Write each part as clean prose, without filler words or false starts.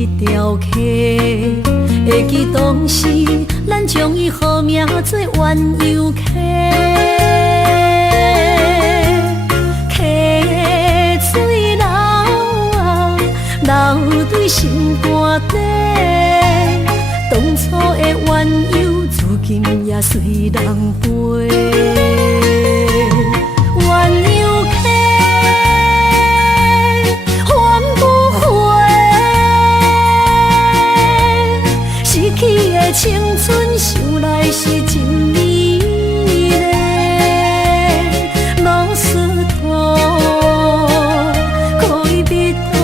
一条溪，会记当时咱将伊号名做鸳鸯溪。溪水流啊，流对心肝底。当初的鸳鸯，至今也随人陪。鸳鸯溪，翻不回，逝去的青春，想来是真美丽。老师徒，可以彼途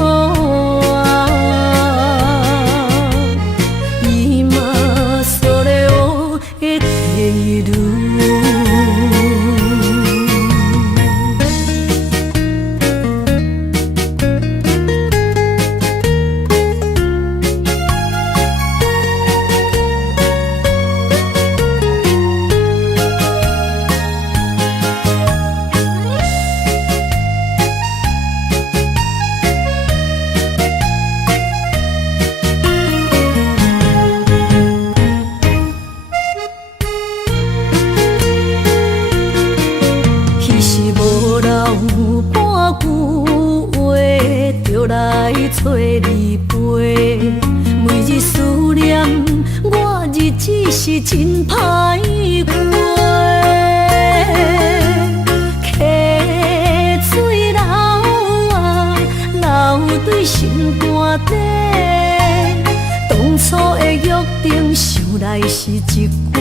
啊，伊嘛所了的地路。找你陪，每日思念，我日子是真歹过。溪水流啊，流对心肝底。当初的约定，想来是一句话。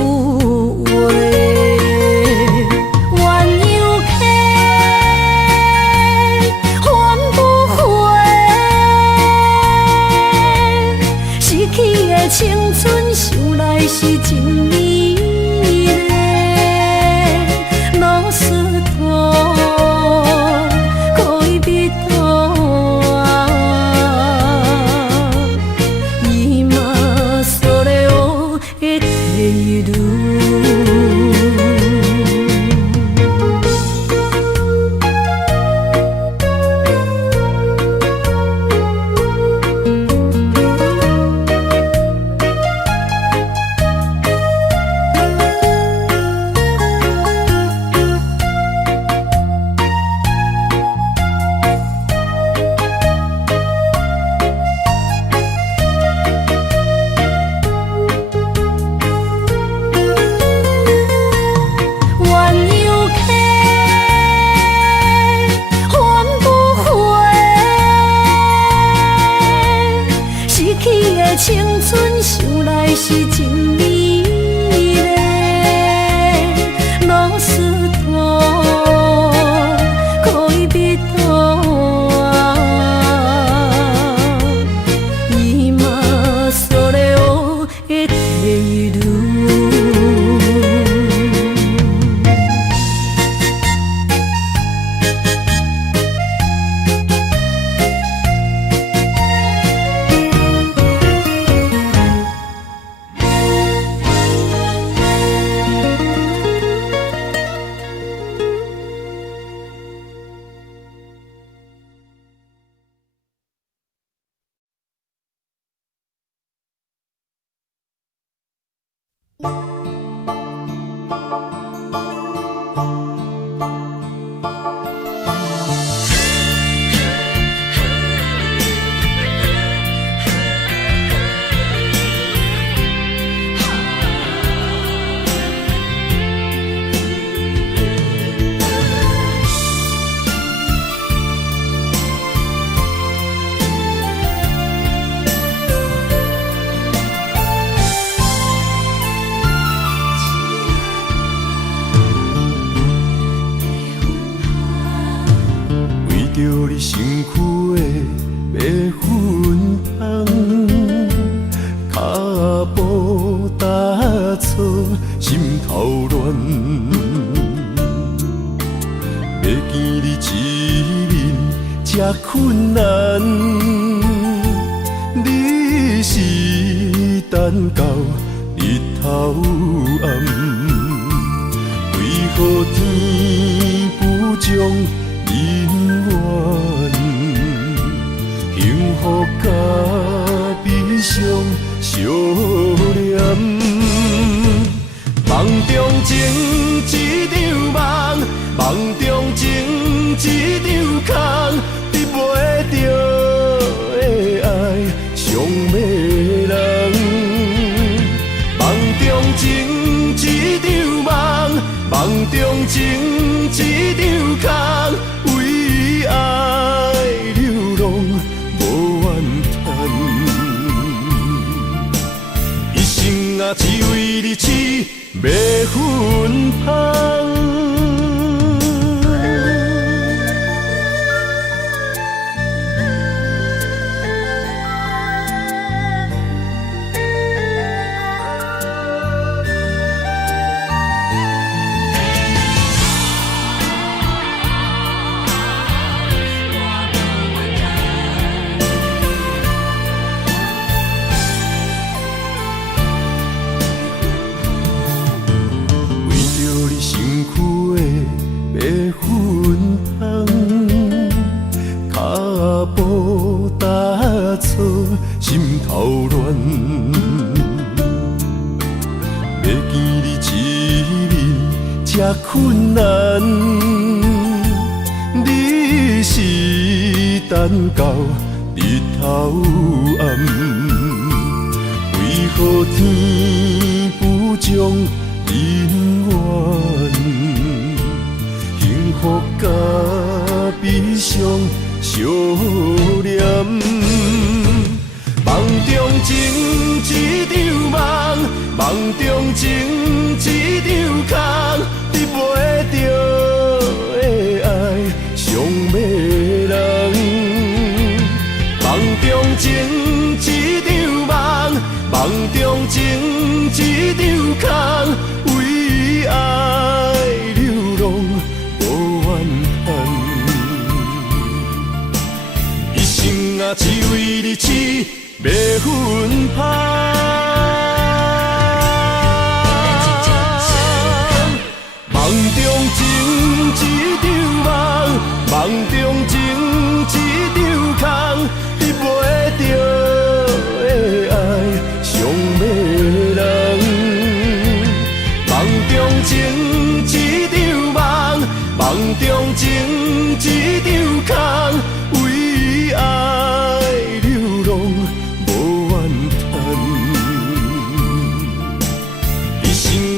青春想来是真美丽，老师徒，可以彼途啊，伊嘛所了的地路。青春想来是真美丽，老师徒，可以彼途啊，伊嘛所了的地路。着你身躯的麦粉香，脚步踏错，心头乱。要见你一面这困难，你是等到日头暗，为何天不将？因缘幸福甲美一场空，得袂着的爱上迷人。梦中情一场梦，梦中情一场空，为爱流浪无怨叹。一生啊，只为你痴，袂分芳。心头乱，要见你一面这困难，你是等到日头暗，为何天不将人怨？幸福甲悲伤相连。梦中情一场梦，梦中情一场空，得袂着的爱上迷人。梦中情一场梦，梦中情一场空，为爱流浪无怨叹。一生啊，只为你痴。袂分芳，梦中情一场梦，梦中情一场空，得袂着的爱上迷人。梦中情一场梦，梦中情一场空，为爱流浪。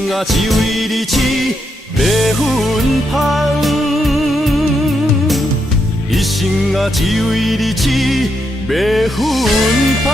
啊，只为你痴，袂分芳。一生啊，只为你痴，袂分芳。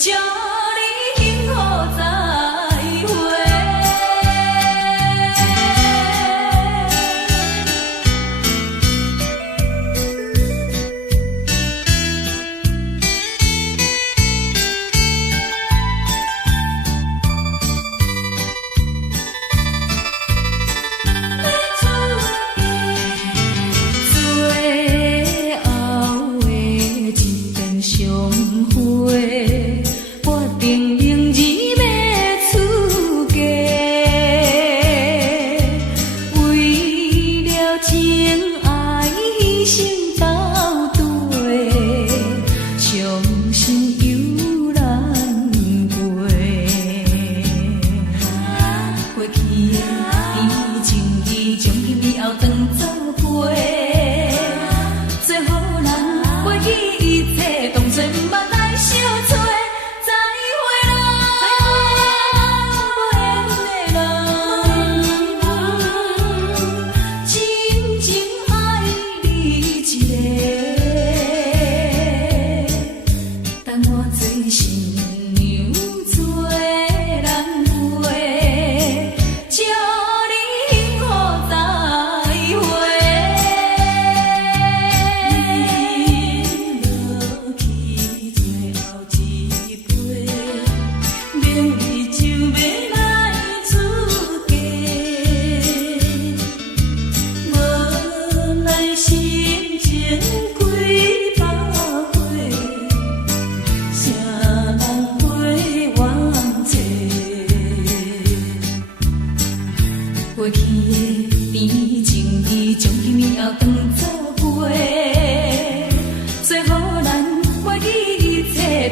祝你幸福再会。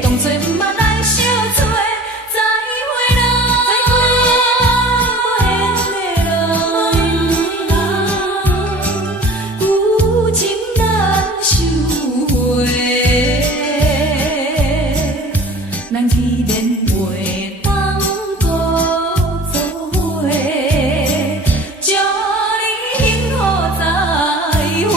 当作毋捌来相做。再会啦，有情难收回，咱依然袂当搁做伙，祝你幸福再会。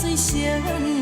最新娘要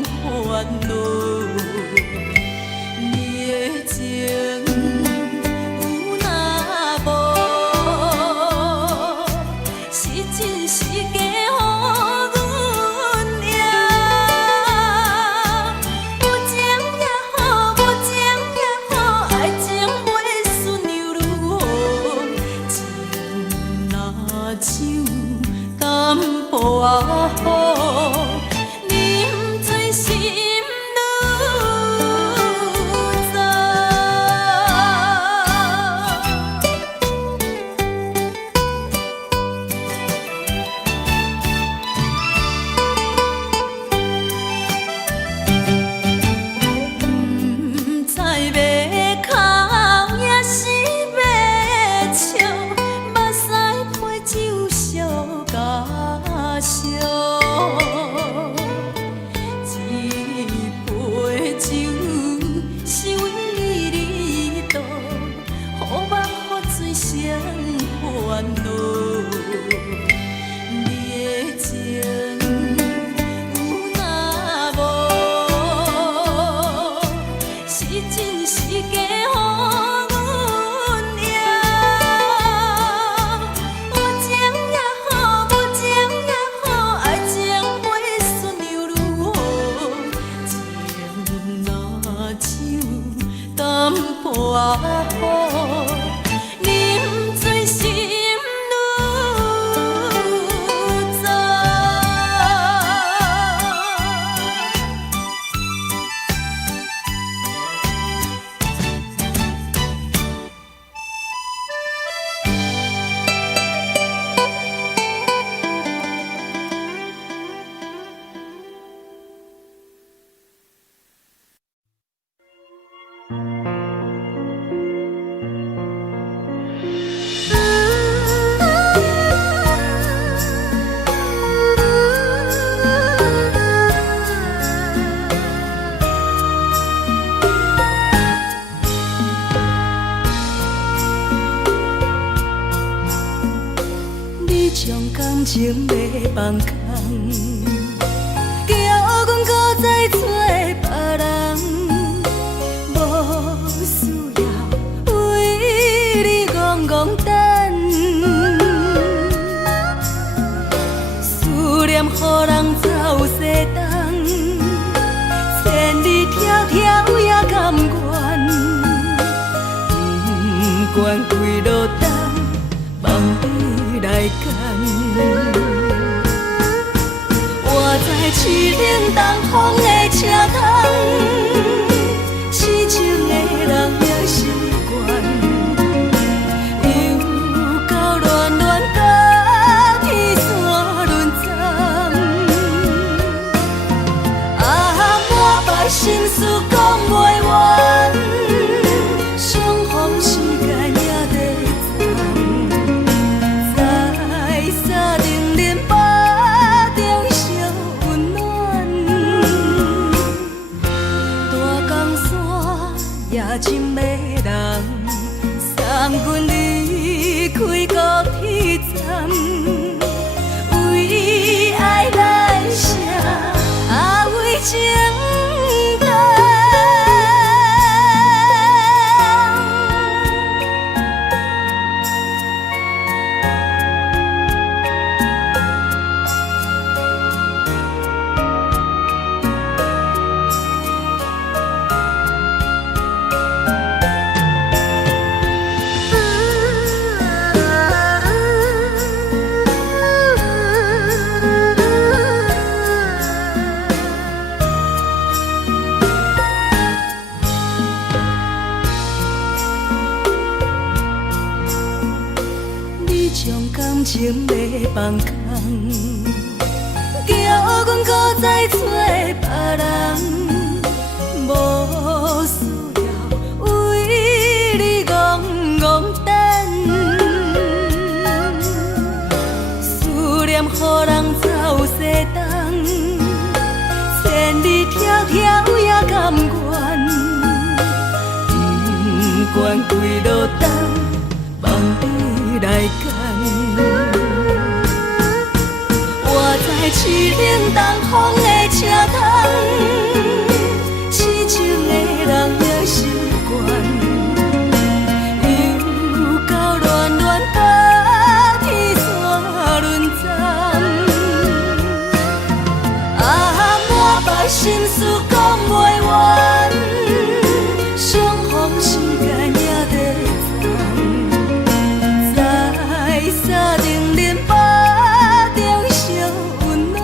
我好，啉醉心将感情要放空，叫阮搁再找别人，无需要为你戆戆等。思念予人走西东，千里迢迢也甘愿，不管几落冬，梦你来牵。我在市冷东风的车窗，痴情的人也习惯，又到恋恋甲天山沦陷。啊，满腹心事讲袂完，相逢时间也在站，在沙丁林巴中烧温暖。大江山夜深的人，送阮离开高铁站，为爱来写，啊为情长。你将感情要放空，叫阮搁再找别人，无需要为你戆戆等。思念予人走西东，千里迢迢也甘愿，不管几落冬，梦你来牵。我在市冷东风的车窗，痴情的人也习惯，又到恋恋甲天山沦陷。啊，满腹心事讲袂完，相逢时间也在站，在沙丁林巴中烧温暖。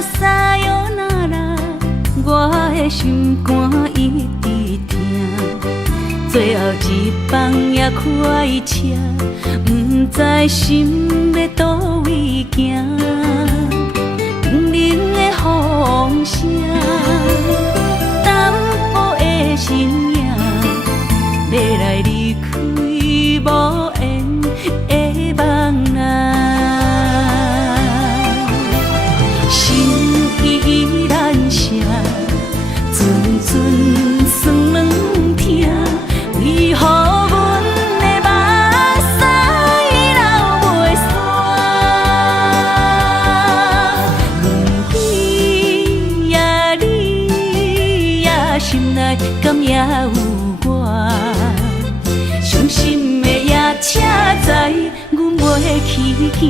撒哟那拉，我的心肝一直疼。最后一棒也开车，不知心要倒位行。冷冷的风声，淡薄的身影，要来离开无缘的梦啊。心依然舍，阵阵酸软疼，为何阮的目屎流袂煞？轮回呀，你呀，心内敢也有我？伤心的夜车载，阮袂去行。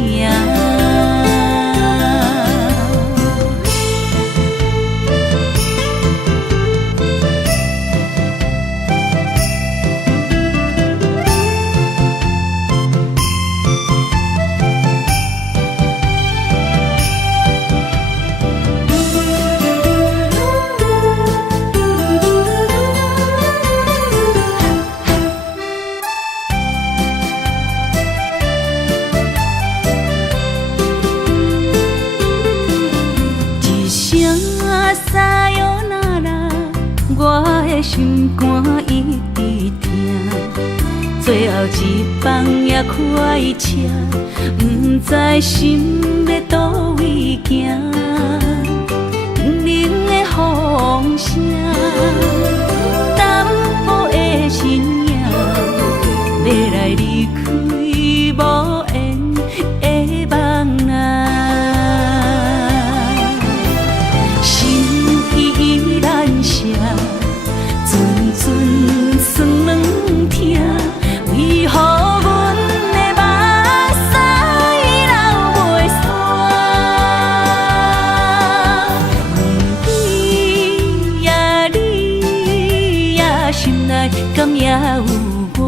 撒哟那拉，我的心肝一直疼。最后一棒也开车，不知心要倒位行。冷冷的风声，淡薄的身影，要来离开无缘的梦啊。阵阵酸软疼，为何阮的目屎流袂煞？轮回呀，你呀，心内敢也有我？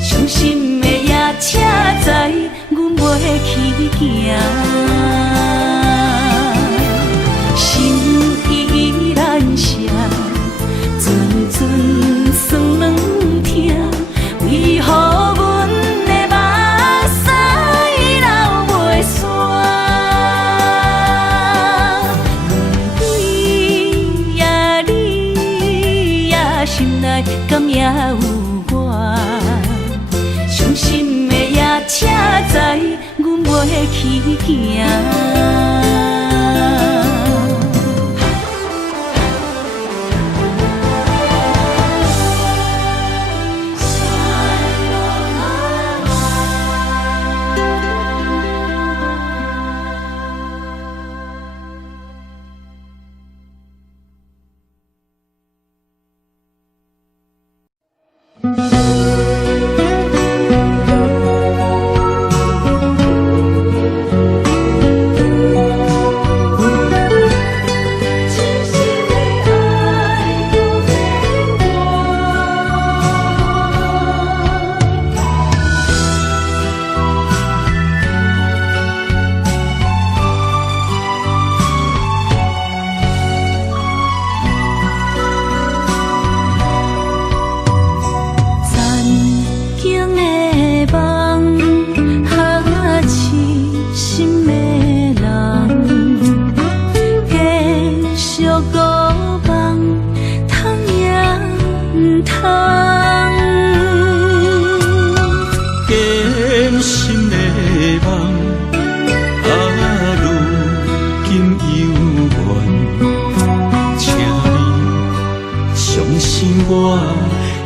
伤心的夜车载，阮袂去行。心依然舍，阵阵酸软疼，为何阮的目屎流袂煞？轮回呀，你呀，心内敢也有我？伤心的夜车载，阮袂去行。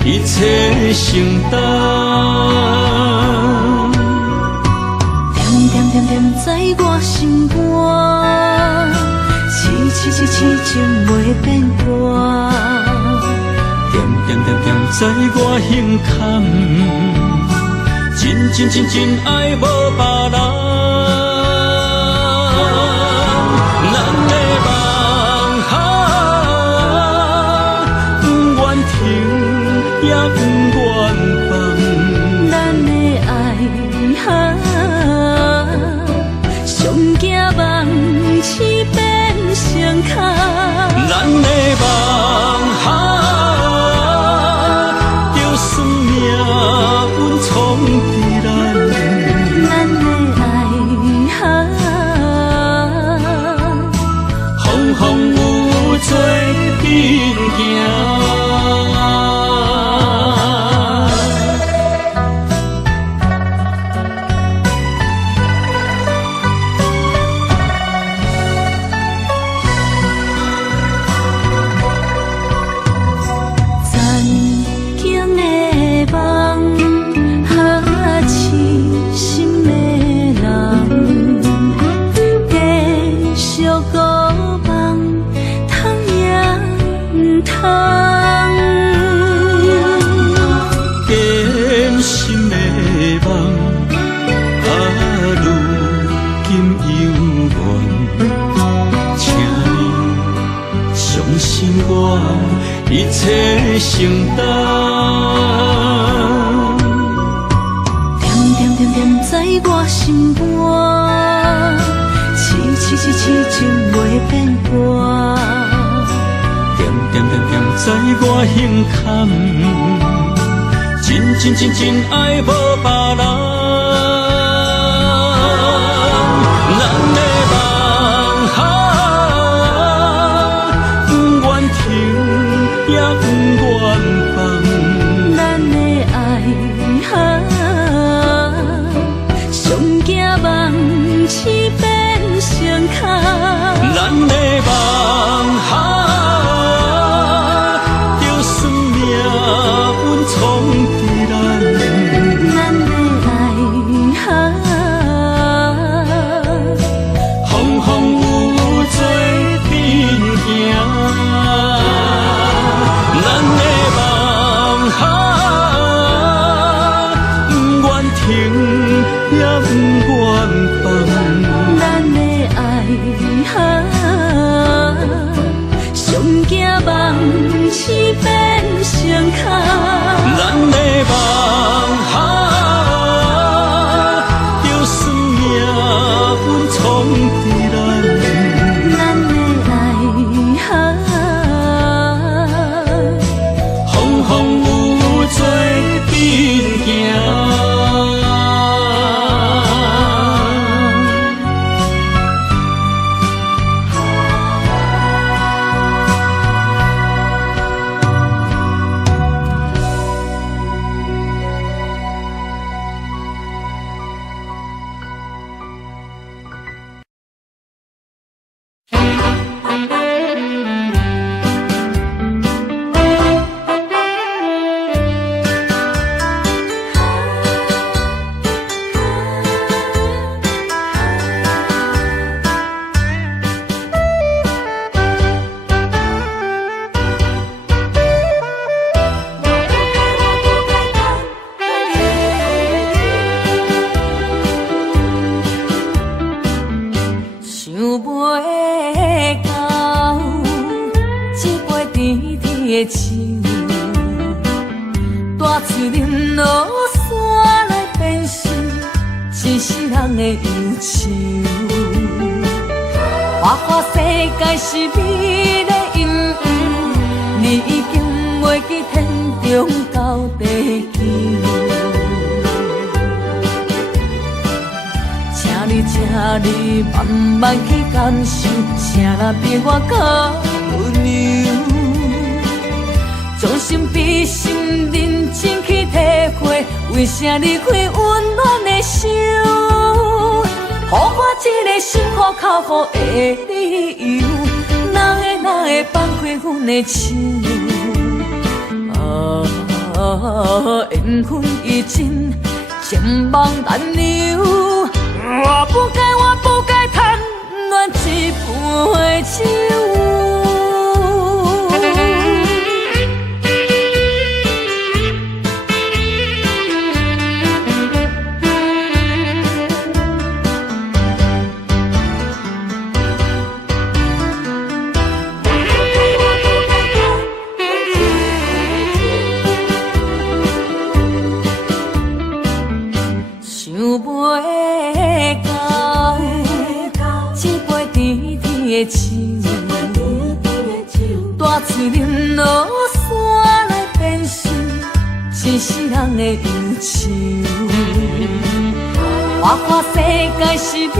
一切承担，点点点点在我心肝，痴情袂变卦，点点点点在我胸坎，真爱无别人。也不愿放，咱的爱上惊梦，风有做阵行。一切承担，点点点点在我心肝，痴情袂变卦。点点点点在我胸坎，真爱无别人。咱的梦不愿停，也不愿放。咱的爱上惊梦痴变成空。咱的梦就算命运冲伫咱，咱的爱风有做阵行。咱的梦不愿停，也不愿放。咱的爱上惊梦痴变成空。咱的梦就算命运冲伫咱，咱的爱风有做阵行。大树林落山来变成一世人的忧愁，花世界是美的阴影，你已经袂记天中到地球。请你慢慢去感受，啥人比我更温柔。将心比心，认真去体会，为啥离开温暖的手？予我一个心苦口苦的理由，哪会放开阮的手？缘分已尽，情梦难留。我不该贪恋一杯酒。大树林落山来变成一世人的忧愁，花世界是美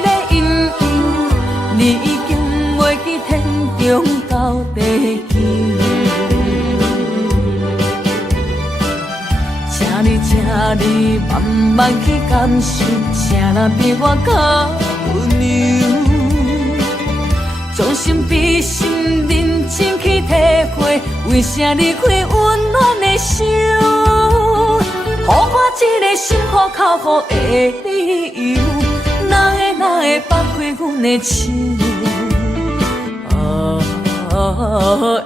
的阴影，你已经袂记中到地球。请你慢慢去感受，谁人比我较温柔？将心比心，认真去体会，为啥离开温暖的手？予我一个心苦口苦的理由，哪会放开阮的手？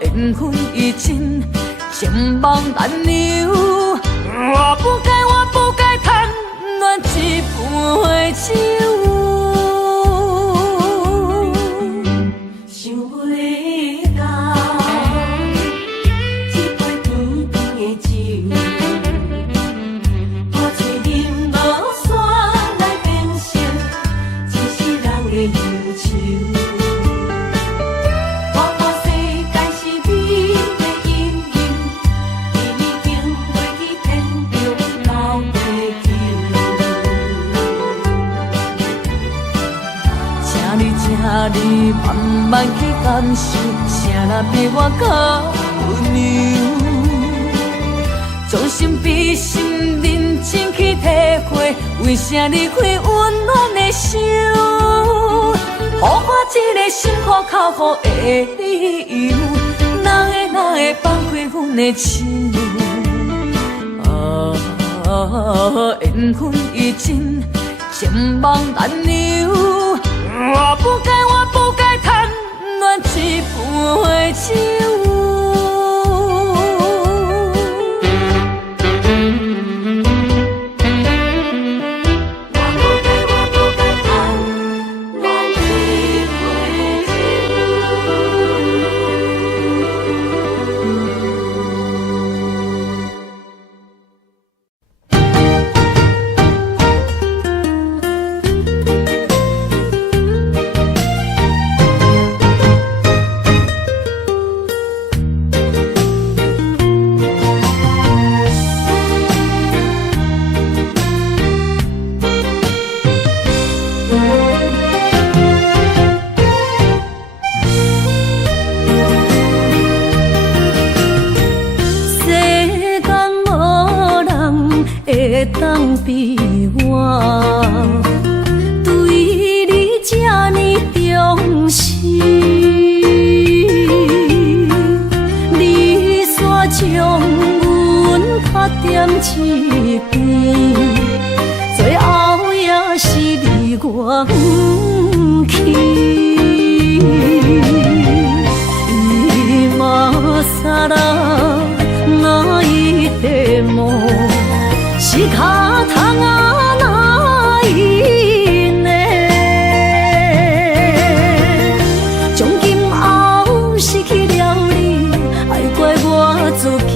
缘分已尽，情网难留。我不该贪恋一杯酒，想要你到一杯甜甜的酒，我醉饮落山来变成一世人的忧愁。你慢慢去感受，谁人比我较温柔？将心比心，认真去体会，为啥离开温暖的手？予我一个心苦口苦的理由，哪会放开阮的手？缘分已尽，情网难留。我不该贪恋一杯酒。当比我对你这呢重视，你煞将阮拍点一边，最后也是离我不去。今さら泣いても仕方がないね。从今后失去了你，爱怪我自己。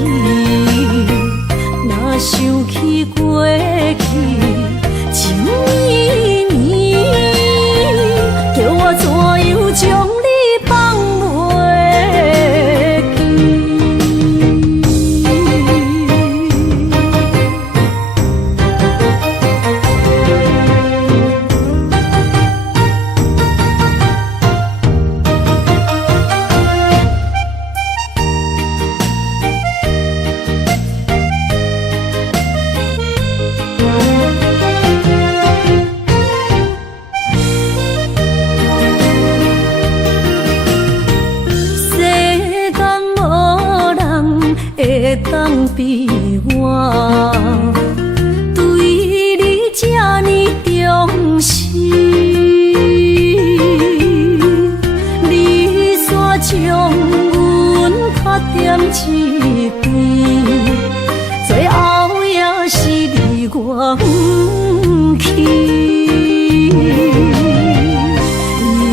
若想起过去情绵绵，叫我怎样将你放袂记？当比我对你这呢重视，你煞将阮拍点一边，最后也是离我不去。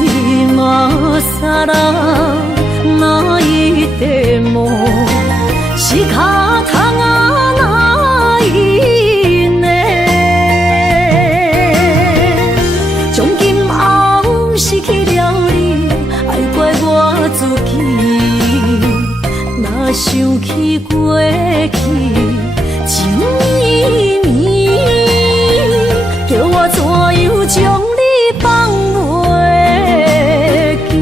今さら泣いても仕方がないね。从今后失去了你，爱怪我自己。若想起过去情绵绵，叫我怎样将你放袂记？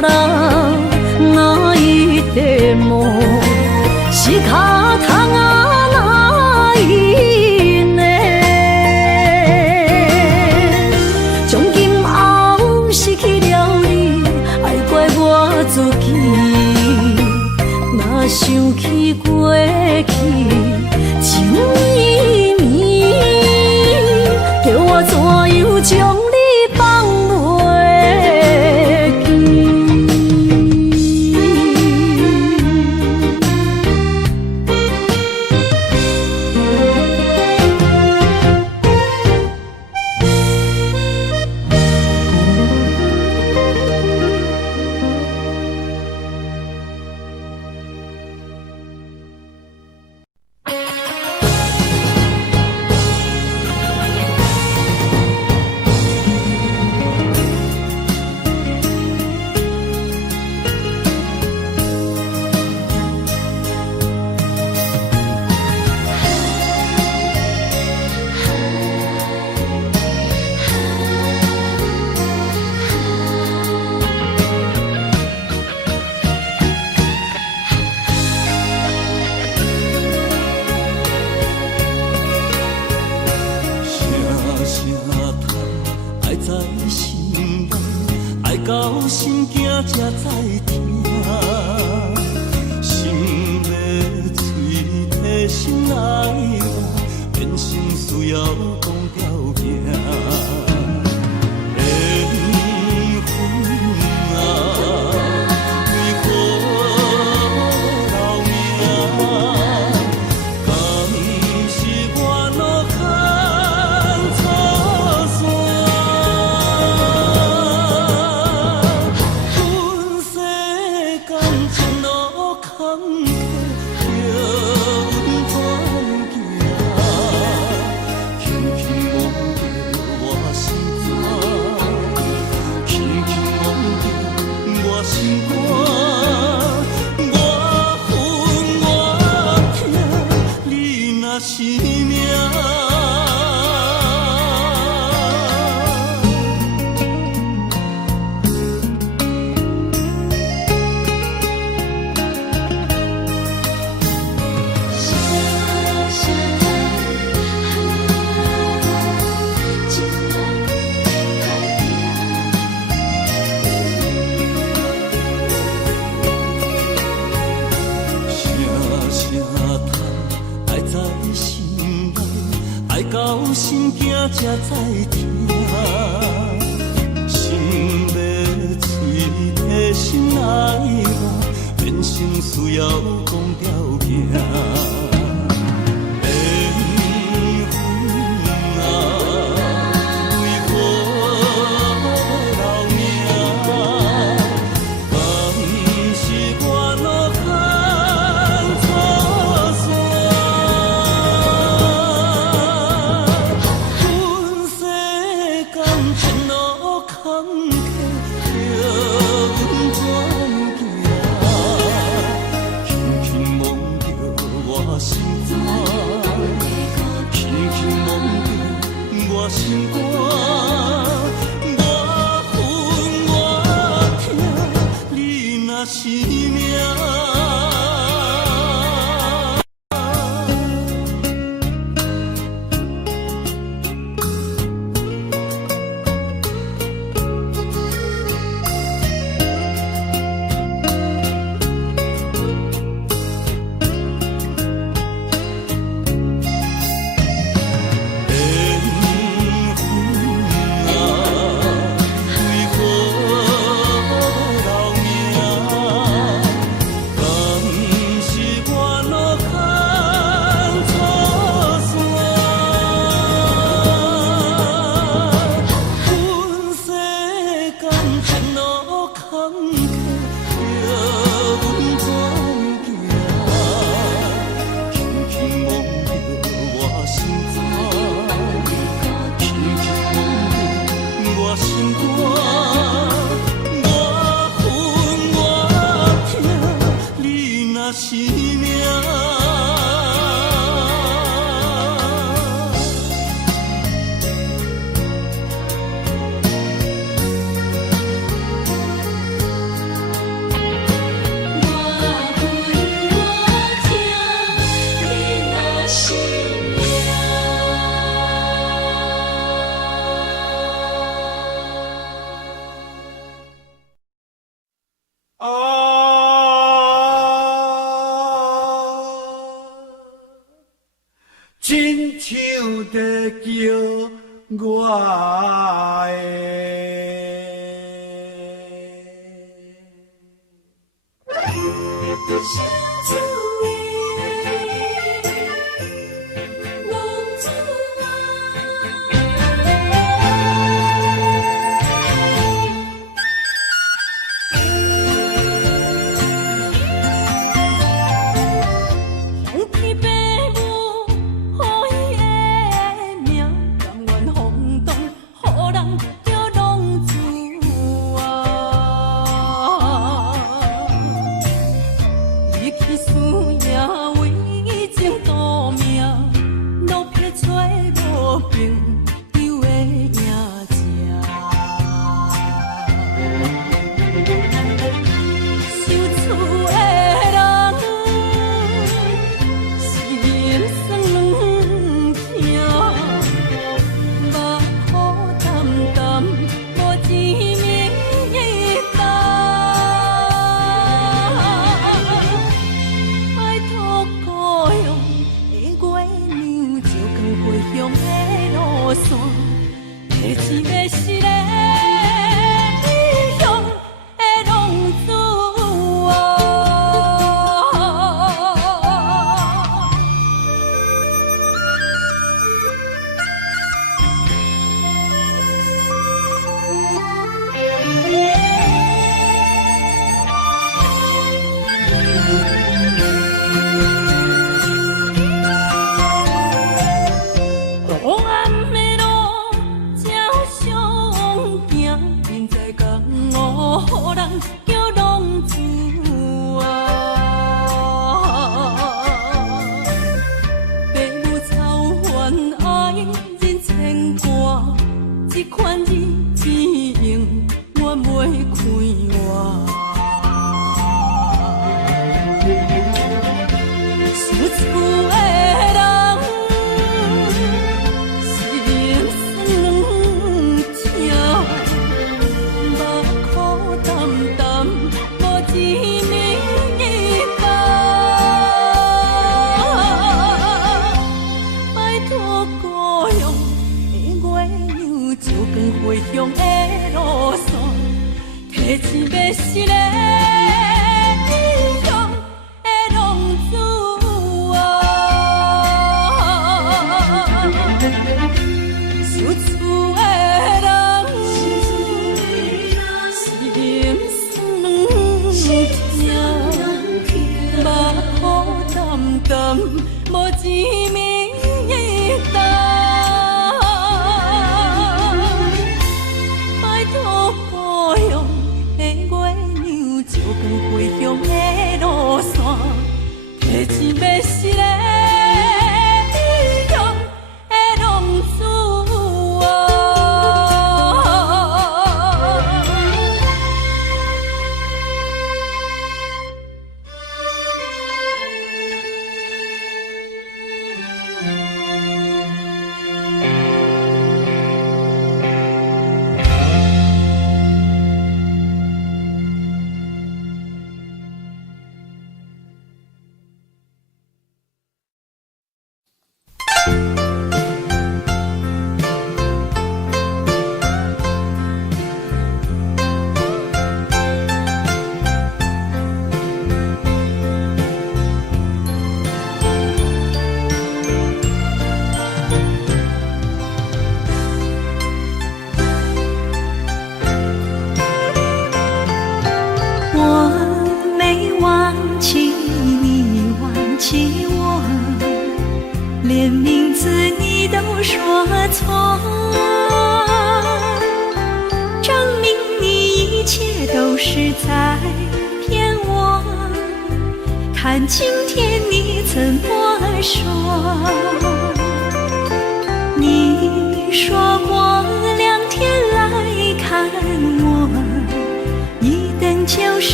人哪一地梦，是脚痛啊哪一呢？从今后失去了你，爱怪我自己。若想起过去，情绵绵，叫我怎样将你放袂记？到心惊才知听，心要嘴替心来话，变成需要讲条件。缘分啊，为何留名？敢是我脑壳错散？是命。到心惊才知听，心要嘴替心来话，变成需要讲条件。心肝，我分我疼，你若是命。是命。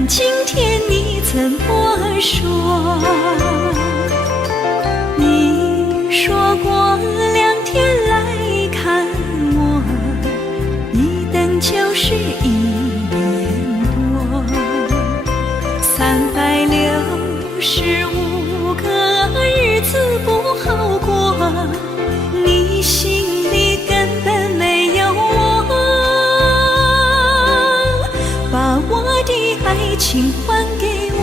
看今天你怎么说？你说过2天来看我，一等就是1年多，365个日子不好过，你心里根本没有我，把我的爱情还给我。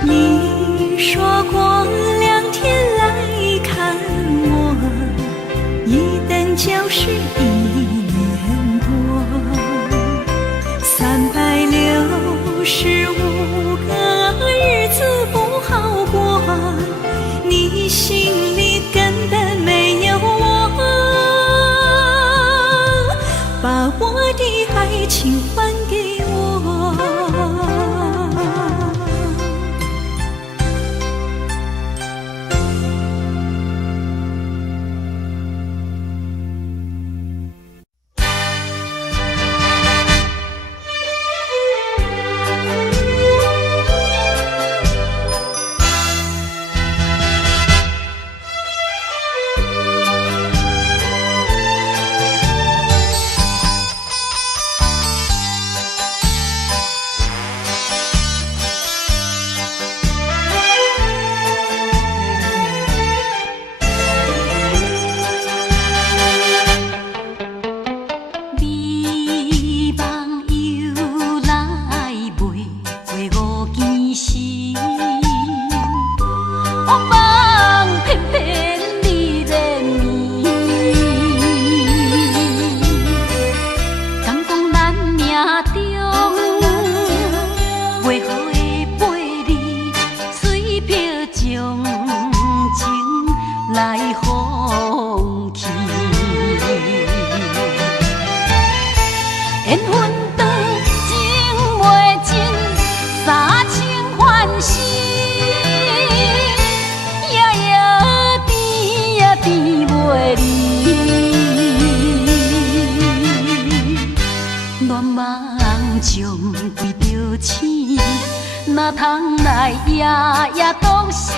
你说过2天来看我，一等就是1年多，365个日子不好过，你心里根本没有我，把我的爱情还给我。哪通来夜夜讲写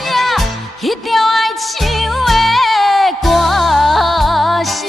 迄条爱唱的歌词？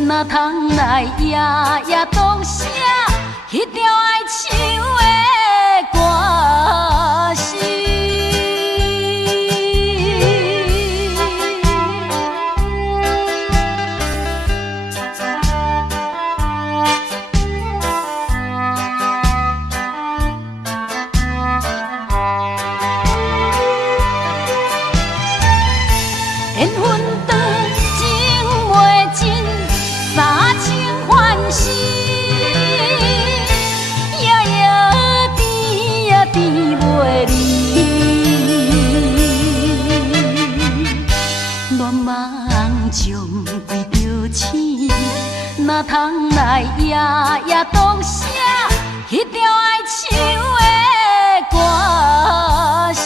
哪通来夜夜讲写迄条爱唱的歌词？缘分长，情袂尽，三情换死，夜夜甜也甜袂离。乱梦将规条星，哪通来来夜夜读写迄条爱唱的歌词。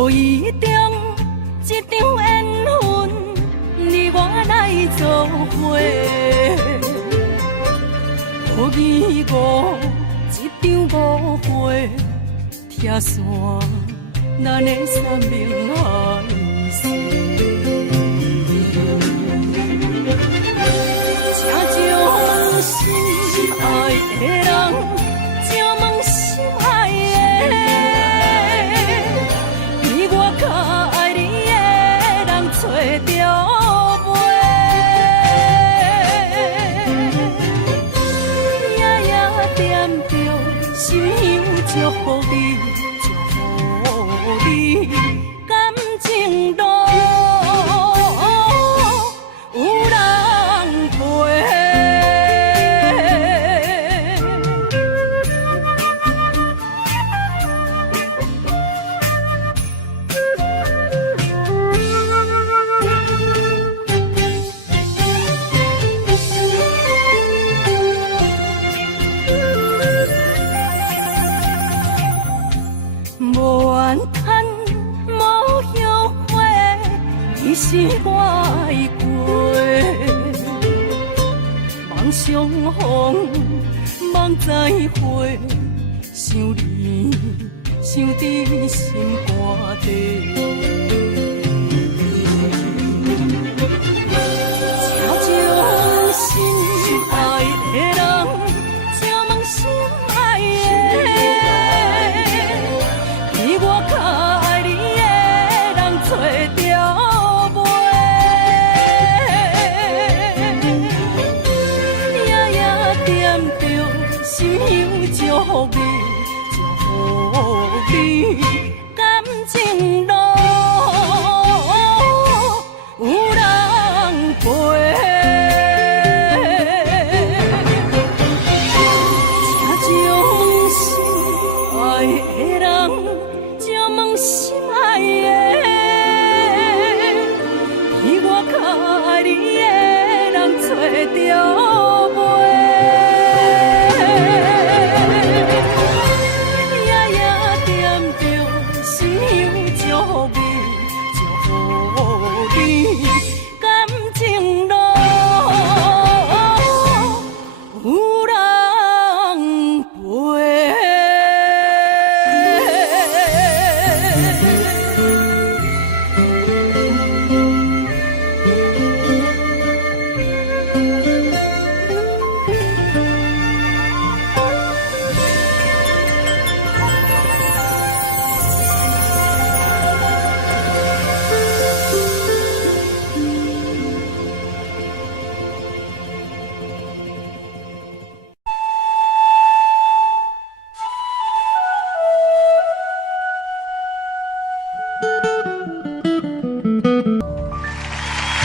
无意中一场缘分，你我来做伙。无意误一场误会，拆散咱的三明海誓。请将心爱的人，请问心爱的。找着袂，夜夜惦着，心香祝福你，祝福你，感情路有人陪。是我的过，梦相逢，梦再会，想你，想伫心肝底。请将心爱的人，请问心爱的，比我较爱你的人找着。心香祝福你，祝福你，感情路有人陪。请将心爱的人，请问心爱的，比我较爱你的人找着。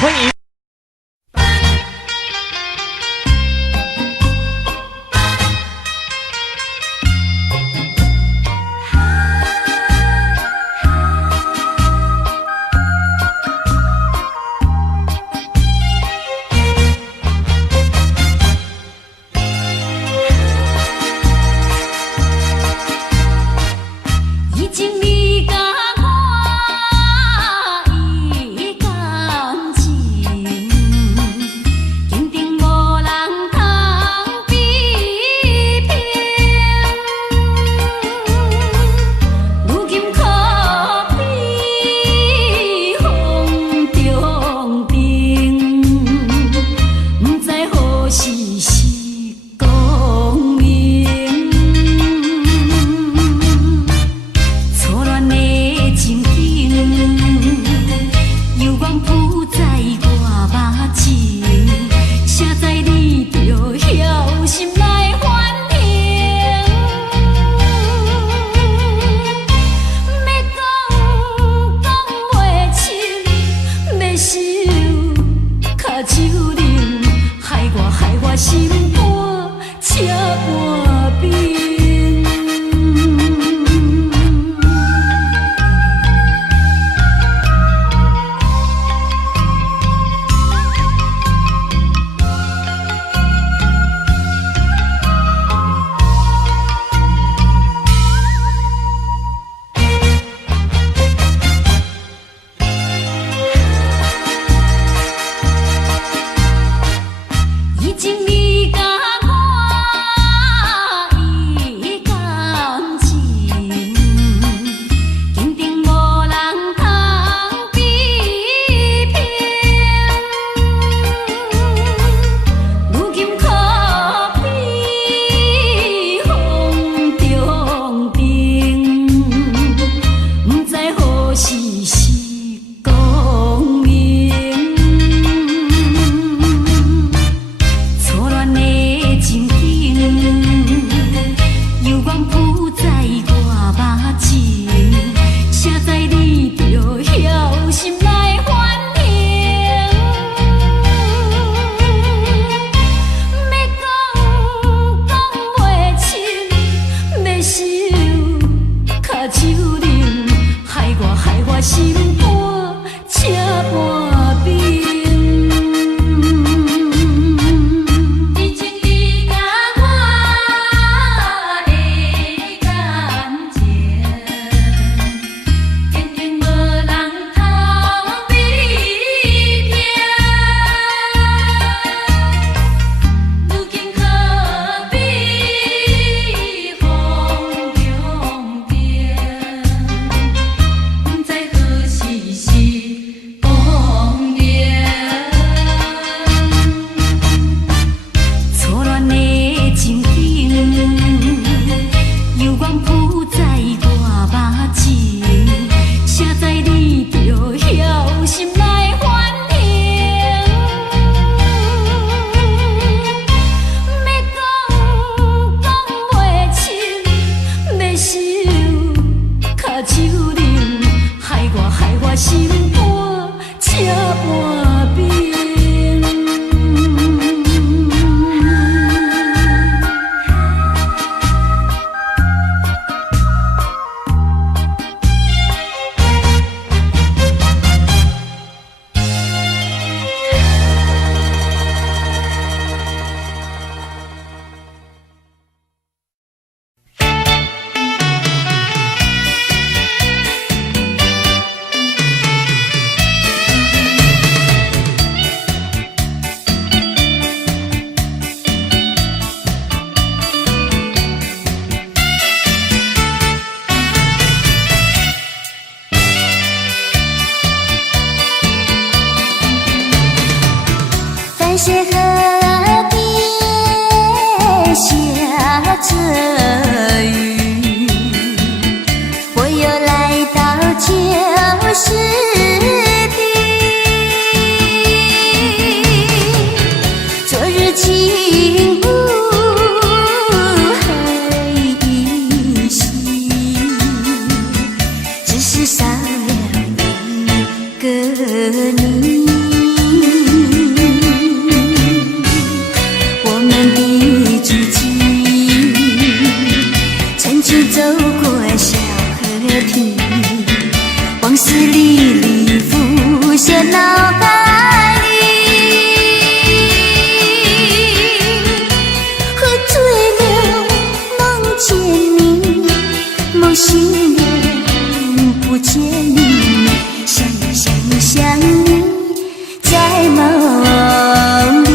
欢迎。已经你甲我已感情。谢河边下着雨，我又来到旧时地。昨日情不还依稀，只是少了一个你。走过小河堤，往事历历浮现脑海里。喝醉了梦见你，梦醒了不见你，想你在梦里。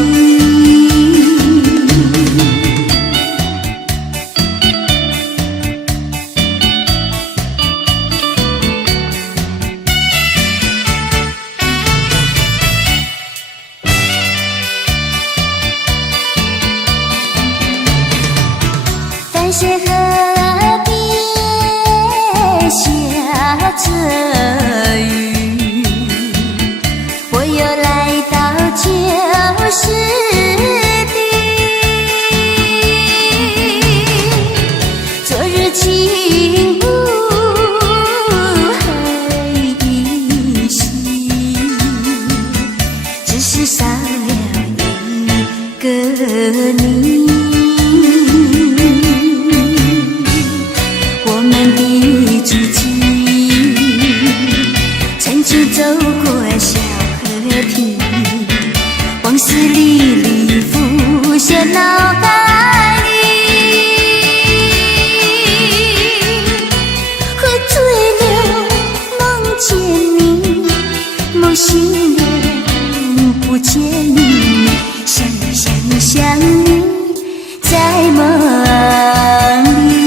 淡水河边下着雨，我又来到旧时地。昨日情不还依稀，只是少了一个你。走过小河堤，往事历历浮现脑海里。喝醉了梦见你，梦醒了不见你，想你在梦里。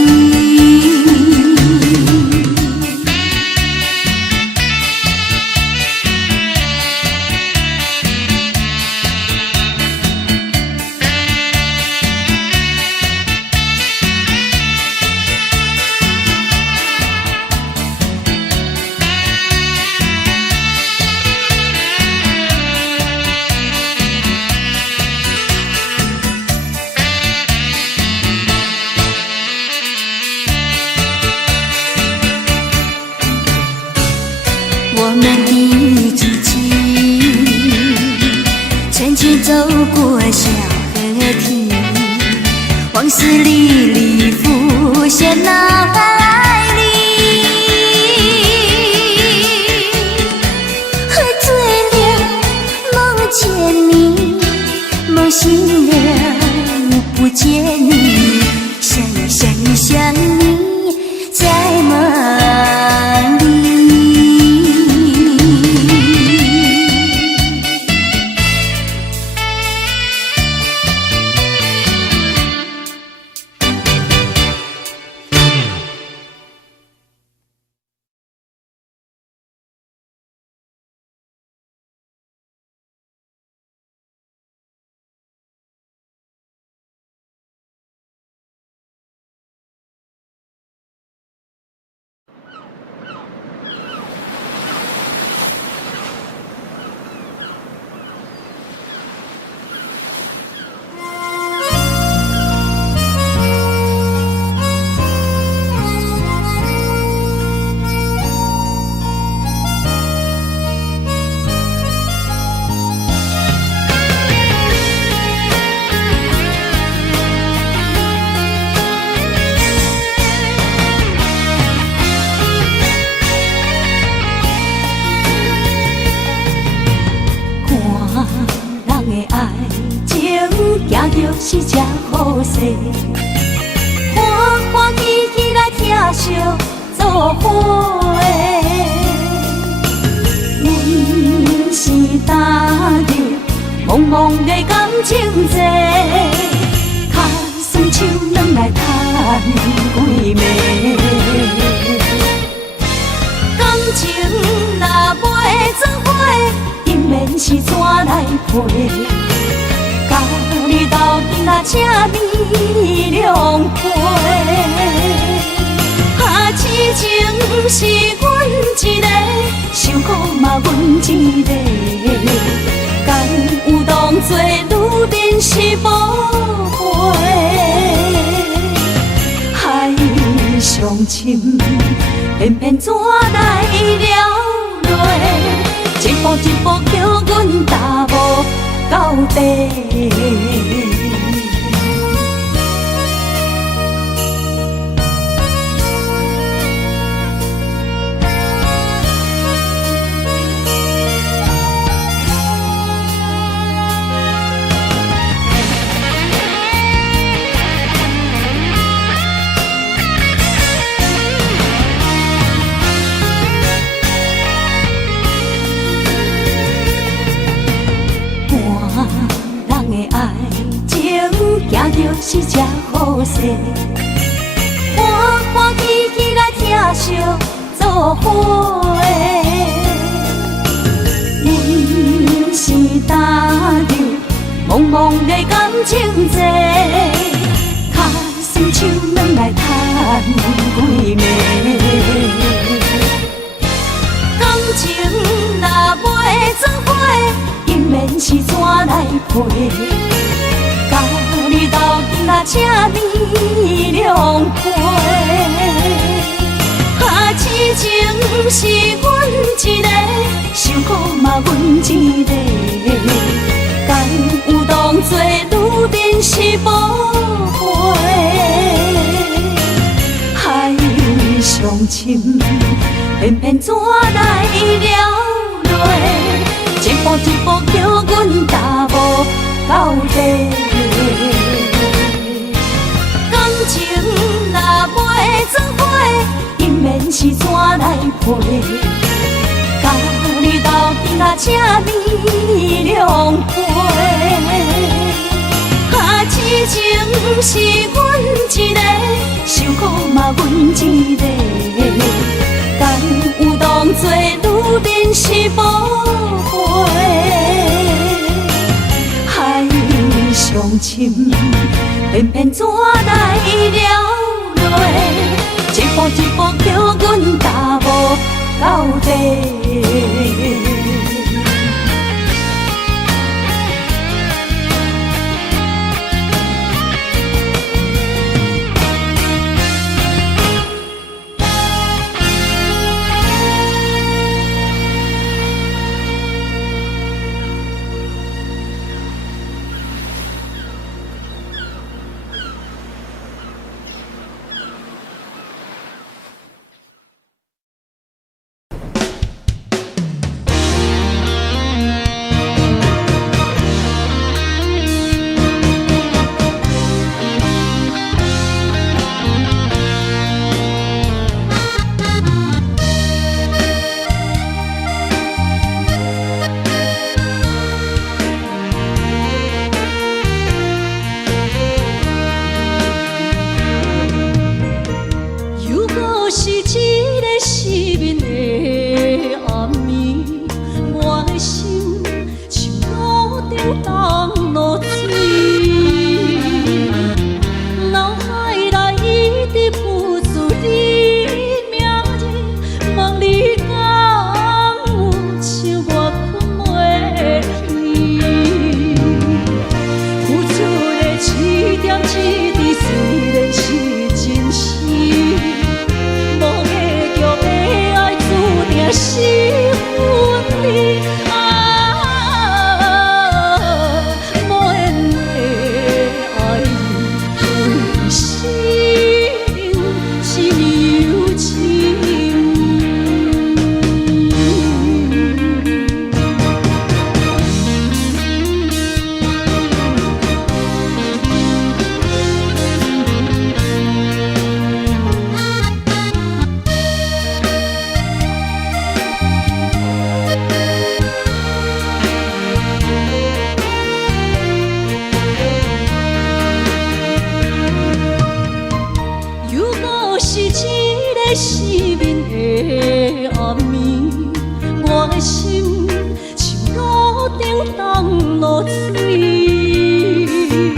我们的足迹，曾经走过小河堤，往事历历浮现脑海里。喝醉了梦见你，梦醒了不见你，想你在梦里。是这好势，欢欢喜喜来听相作伙的。阮是踏入茫茫的感情债，脚酸手软来叹几暝。感情若袂做伙，因免是怎来陪？你斗阵啊，请你谅陪。啊，痴情是阮一个，受苦嘛阮一个，敢有当作女人是无悔？海上深，偏偏怎来了落？一步一步叫阮踏无到底。行就是这好势，欢欢喜喜来疼惜做伙的。阮是担着茫茫的感情债，卡酸手软来赚几暝。感情若袂做伙，因免是怎来陪？甲你斗阵啊，请你谅陪。啊，痴情是阮一个，受苦嘛阮一个，敢有当作女人是无悔？海上深，偏偏怎来了落？一步一步叫阮踏无到底。感情若袂做伙，因免是怎来陪？甲你斗阵啊，请你谅陪。啊，痴情是阮一个，受苦嘛阮一个，敢有当作女人是无悔？海上深，偏偏怎来了落？一步一步叫阮踏无到底。心像路顶冬露水。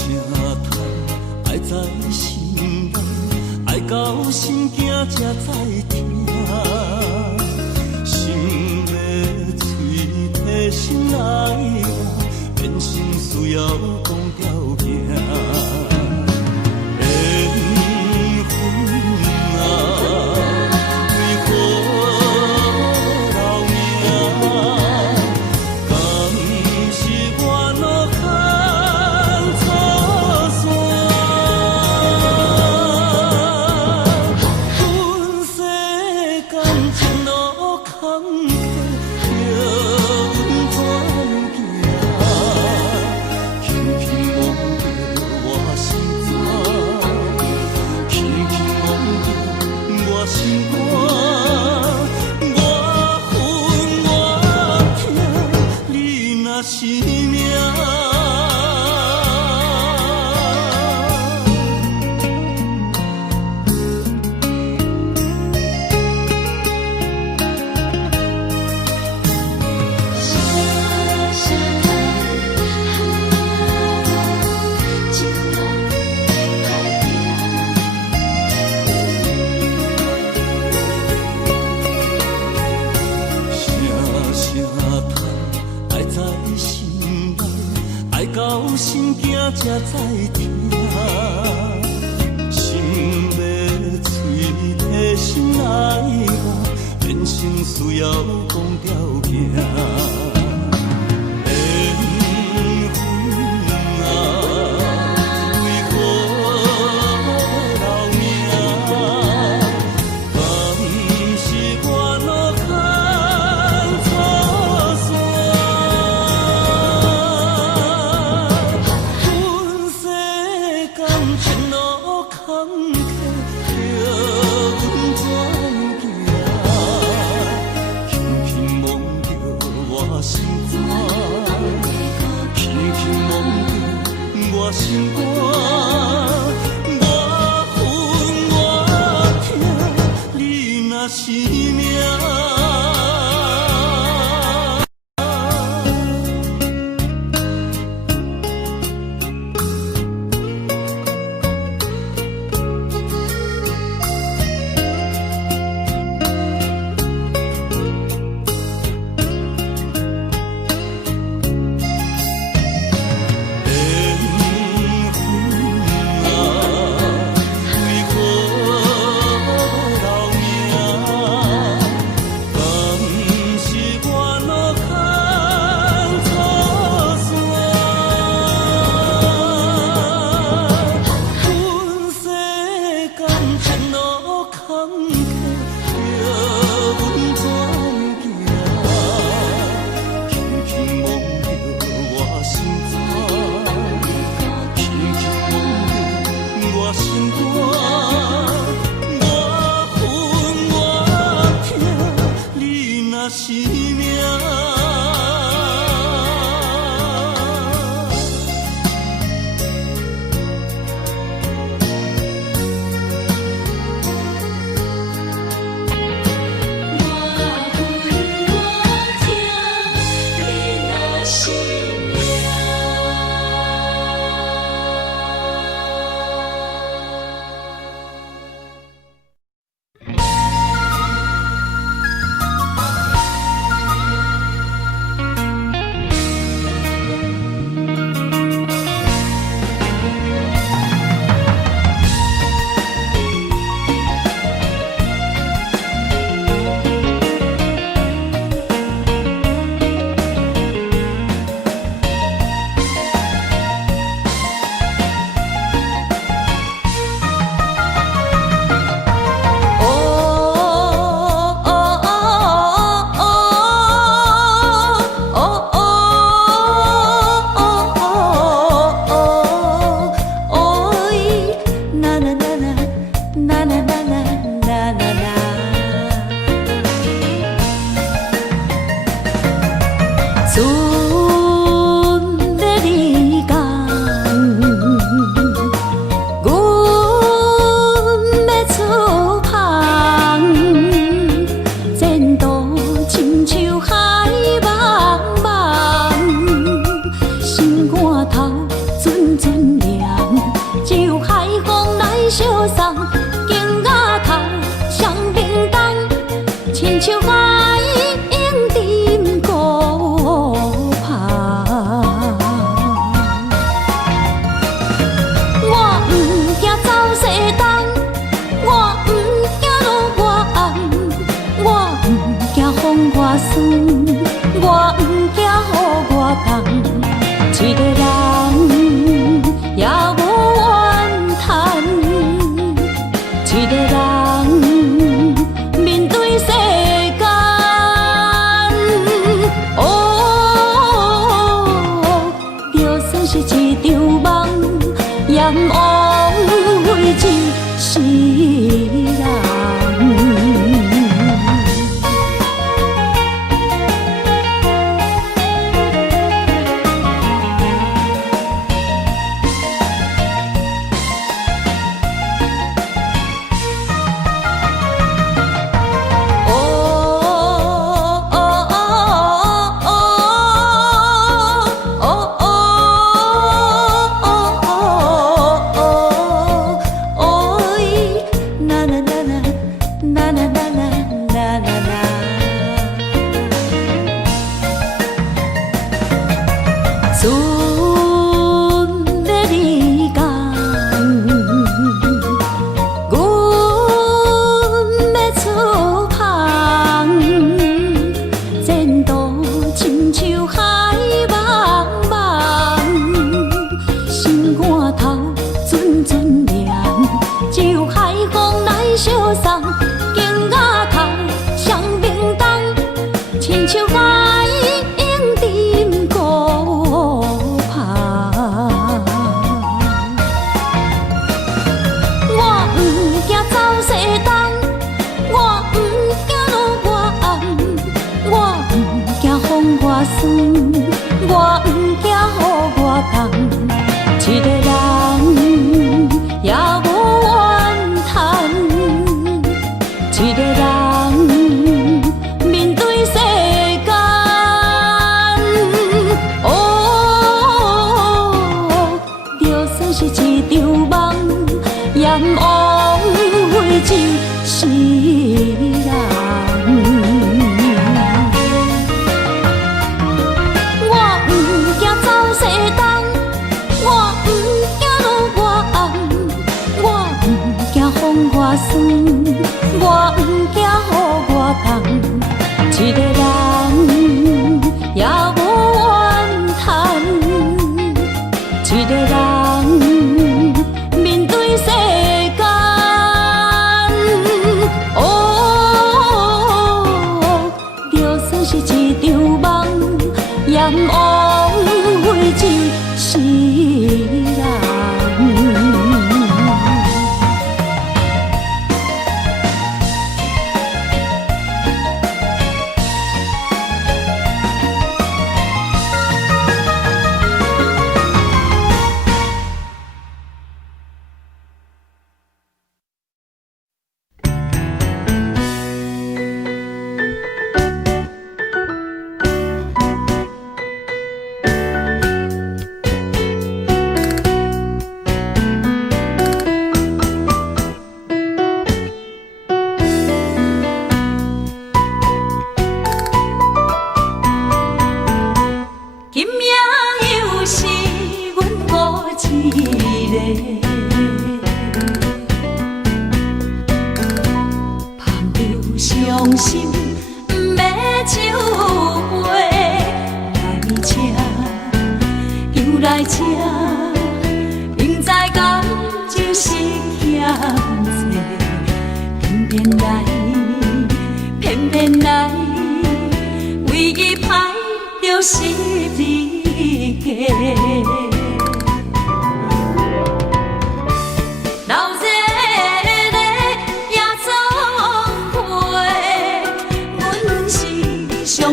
通爱在心内，爱到心惊才知听。心要嘴提心爱我，变成需要讲条件。才知听，心要嘴提心爱我，变成需要讲条件。心肝，我恨我痛，你若是命。是人。伤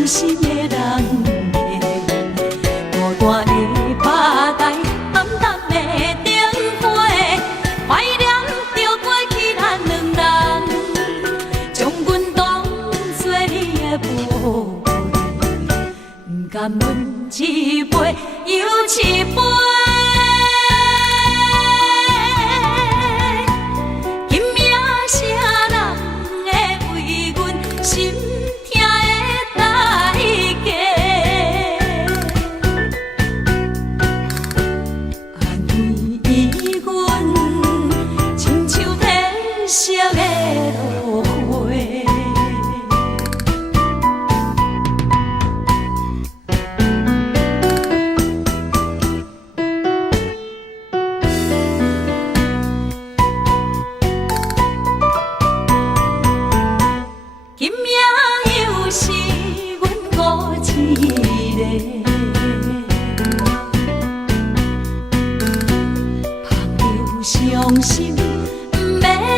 心，不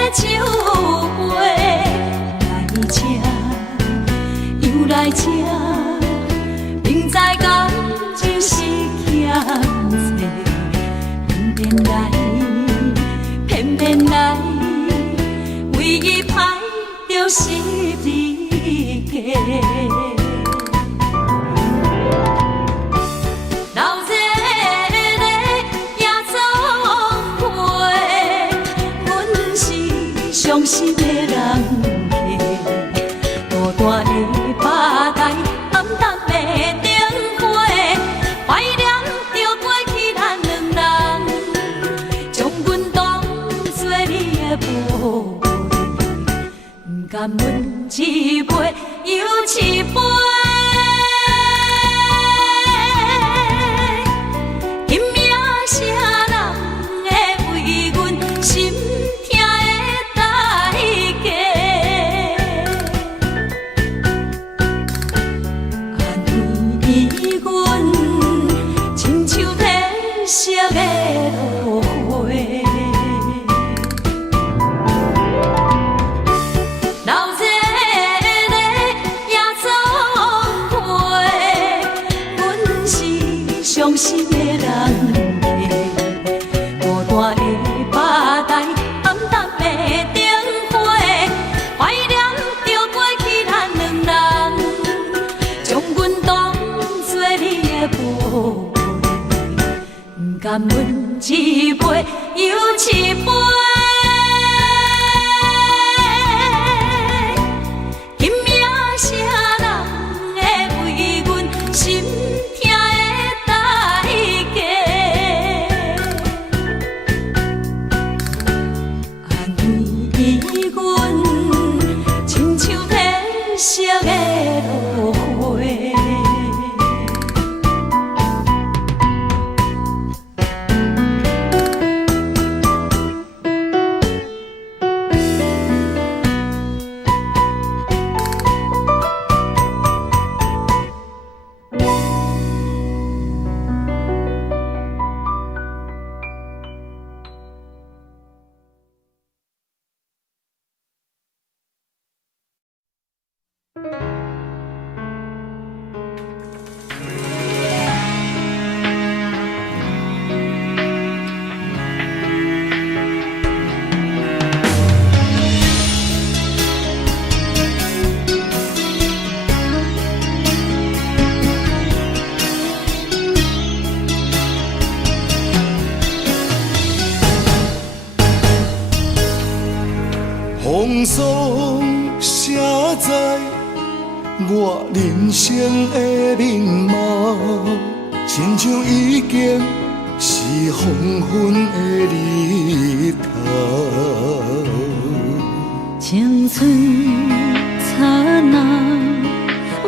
心的人客，孤单的吧台，暗淡的灯花，怀念着过去咱两人，将阮当作你的宝贝，不甘阮一杯又一杯。伤心的人客，孤单的吧台，暗淡的灯花，怀念着过去咱两人，将阮当作你的宝贝，不甘阮一杯又一杯。风霜写在我人生的面貌，亲像已经是黄昏的日头。青春刹那，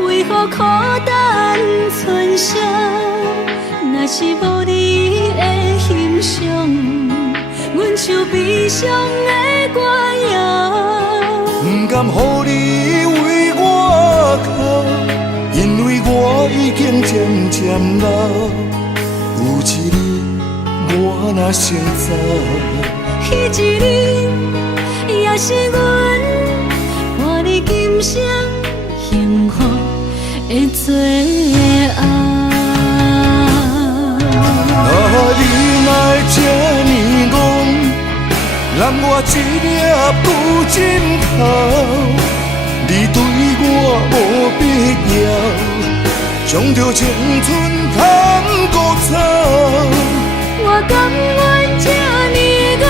为何孤单春宵？若是无你的欣赏，阮像悲伤的歌谣。不甘予你为我哭，因为我已经渐渐老。有一日我若先走，彼一日也是阮伴你今生幸福的最后。你若这呢戆，揽我一粒不枕头，你对我无必要，将着青春通孤草。我甘愿这呢戆，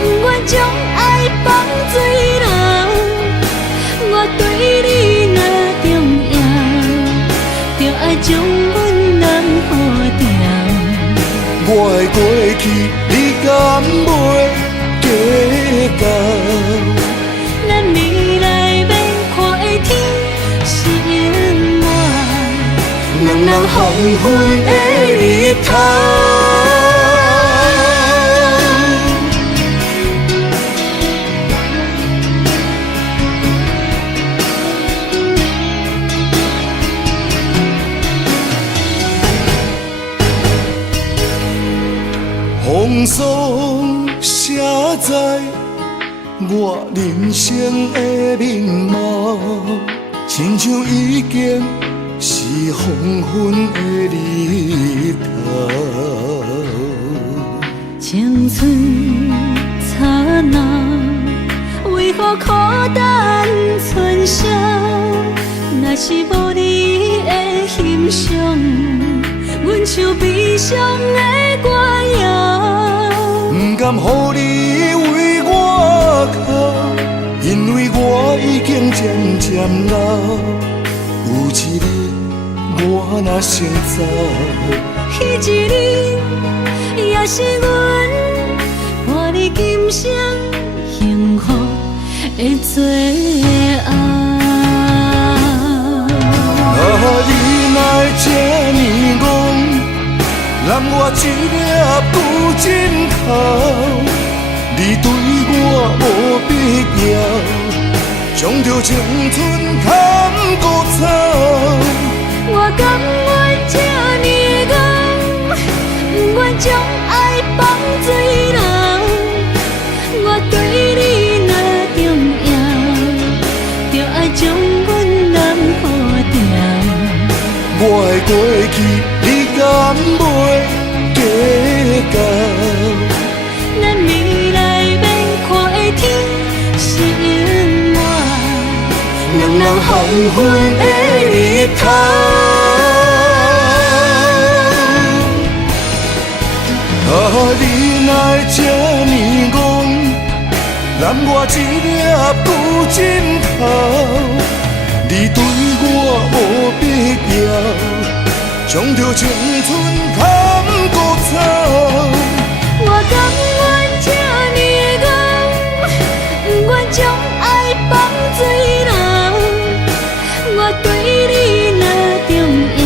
不愿将爱放水流。我对你若重要，就爱将阮人付掉。我的过去，你敢袂计较？咱未来要看的天是永远，两人黄昏的日头。风霜写在我人生的面貌，亲像已经是黄昏的日头。青春刹那，为何孤单春宵？若是无你的欣赏，阮像悲伤的歌谣。不甘予你为我哭，渐渐老，有一日我若先走，彼一日也是阮伴你今生幸福的最后。你哪会这呢戆，揽我一粒旧枕头，你对我无必要，将着青春砍孤草。我甘愿这呢戆，不愿将爱放水流。我对你若重要，就爱将阮人抱牢。我的过去，你敢袂计较？咱未来免看的天是永远，两人黄昏的日头。你哪会这呢戆，揽我一粒旧枕头，你对我无必要，将着青春砍孤草。我甘愿这呢戆，不愿将爱放水流。我对你若重要，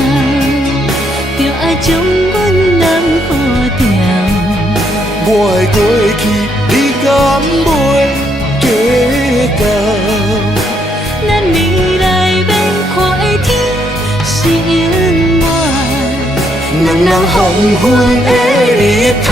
就爱将阮人抱牢。我的过去，你敢袂计较？咱未来免看的天是永远，两人黄昏的日头。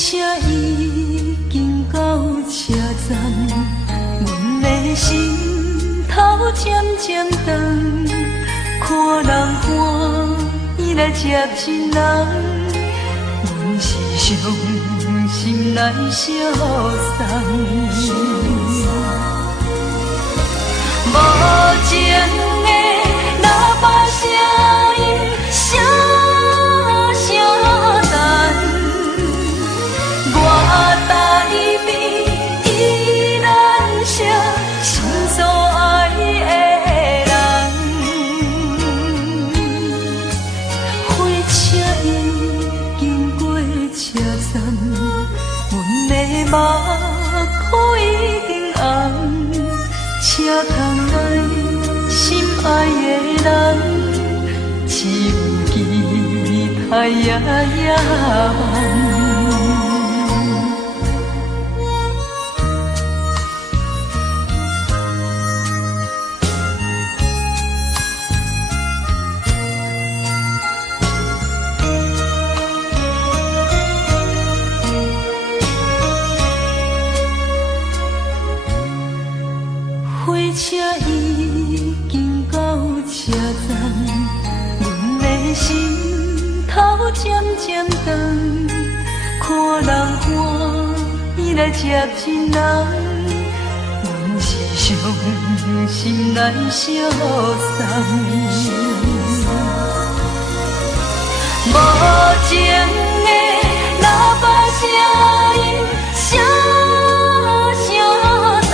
车已经到车站，阮的心头渐渐长，看人欢喜来接亲人，阮是伤心来相送。无情的喇叭声音，声声淡。我台边依然是心所爱的人，火车已经过车站，阮的目眶已经红，车窗内心爱的人，只有期待夜夜梦。火车已经到车站，阮的心头渐渐长，看人欢喜来接亲人，阮是伤心来相送。无情的喇叭声音，声声淡。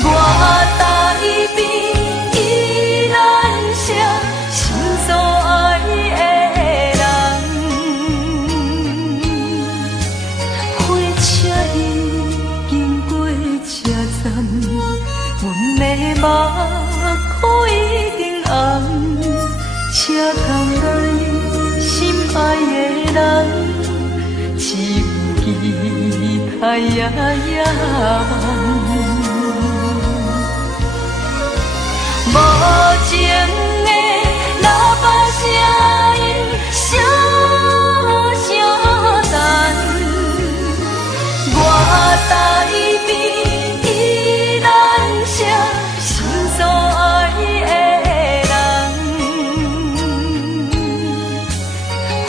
我台边依然是心所爱的人，火车人，只有期待呀呀无情的喇叭声音，声声等。我台边依然写心所爱的人，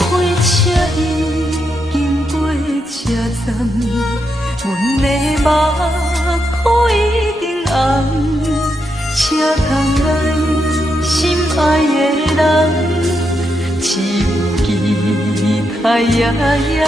火车已经过车站，阮的目眶已经红。车窗内心爱的人，只有期待呀呀。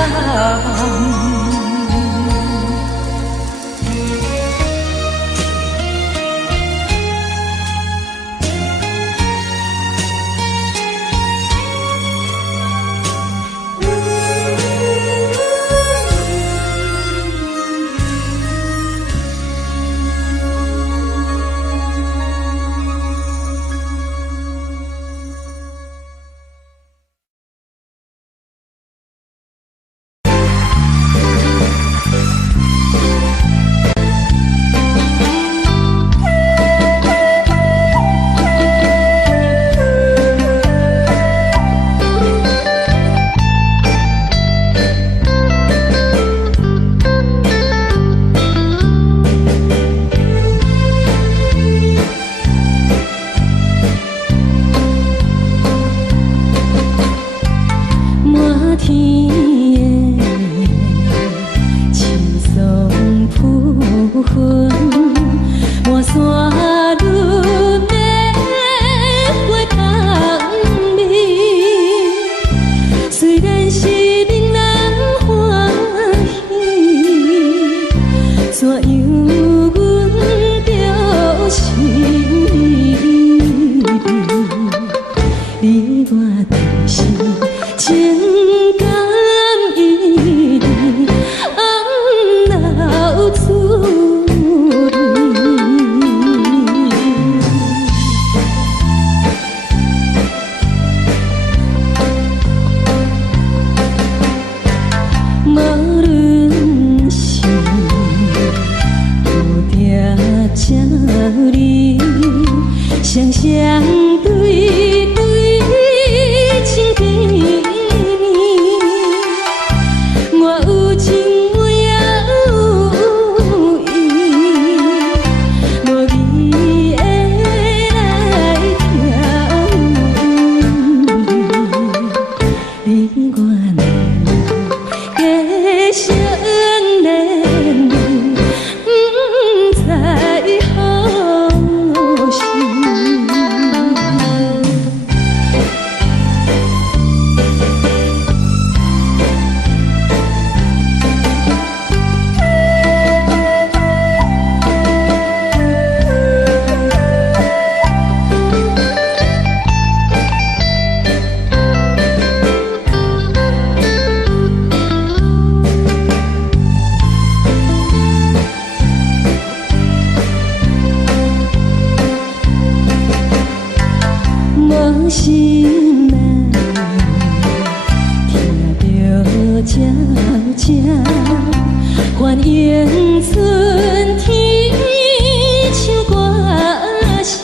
放弃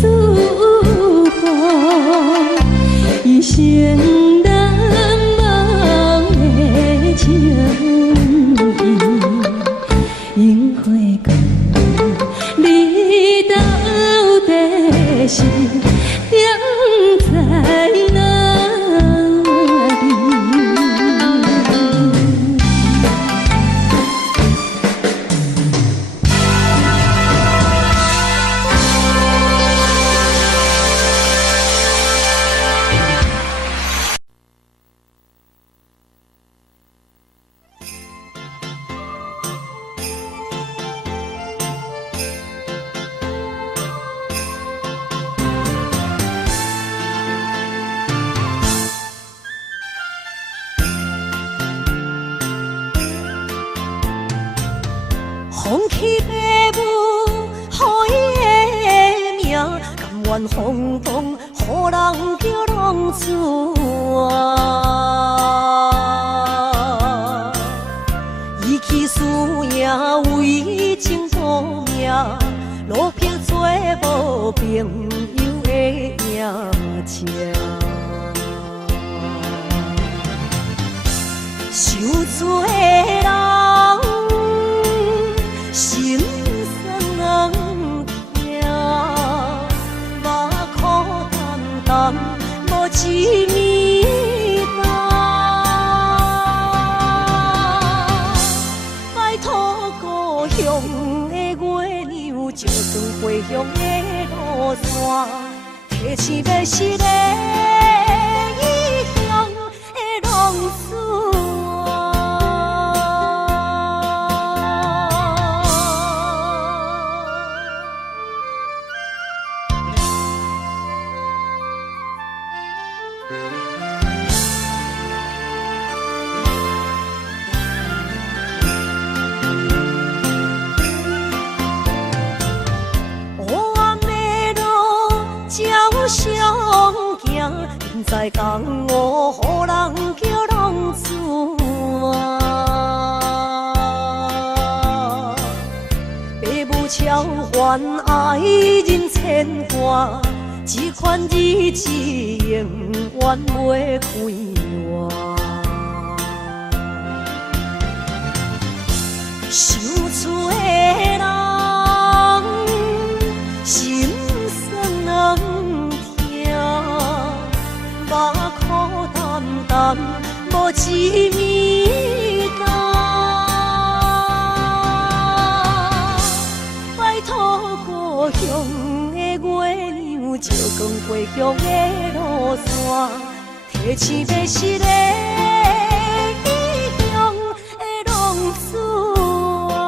父母，予伊的命，甘愿轰动。予人叫浪子啊，伊去输赢为情赌命，路撇做无朋友的赢者。受罪人心酸痛，目眶淡淡无一面红。拜托故乡的月亮，照光回乡的路线，提醒要是个异乡的浪子。在江湖，予人叫浪子啊！父母超还爱人牵挂，这款日子永远袂开换。受罪的人心酸目眶淡淡，无一面红。拜托故乡的月亮，照光回乡的路线，提醒要是个异乡的浪子啊！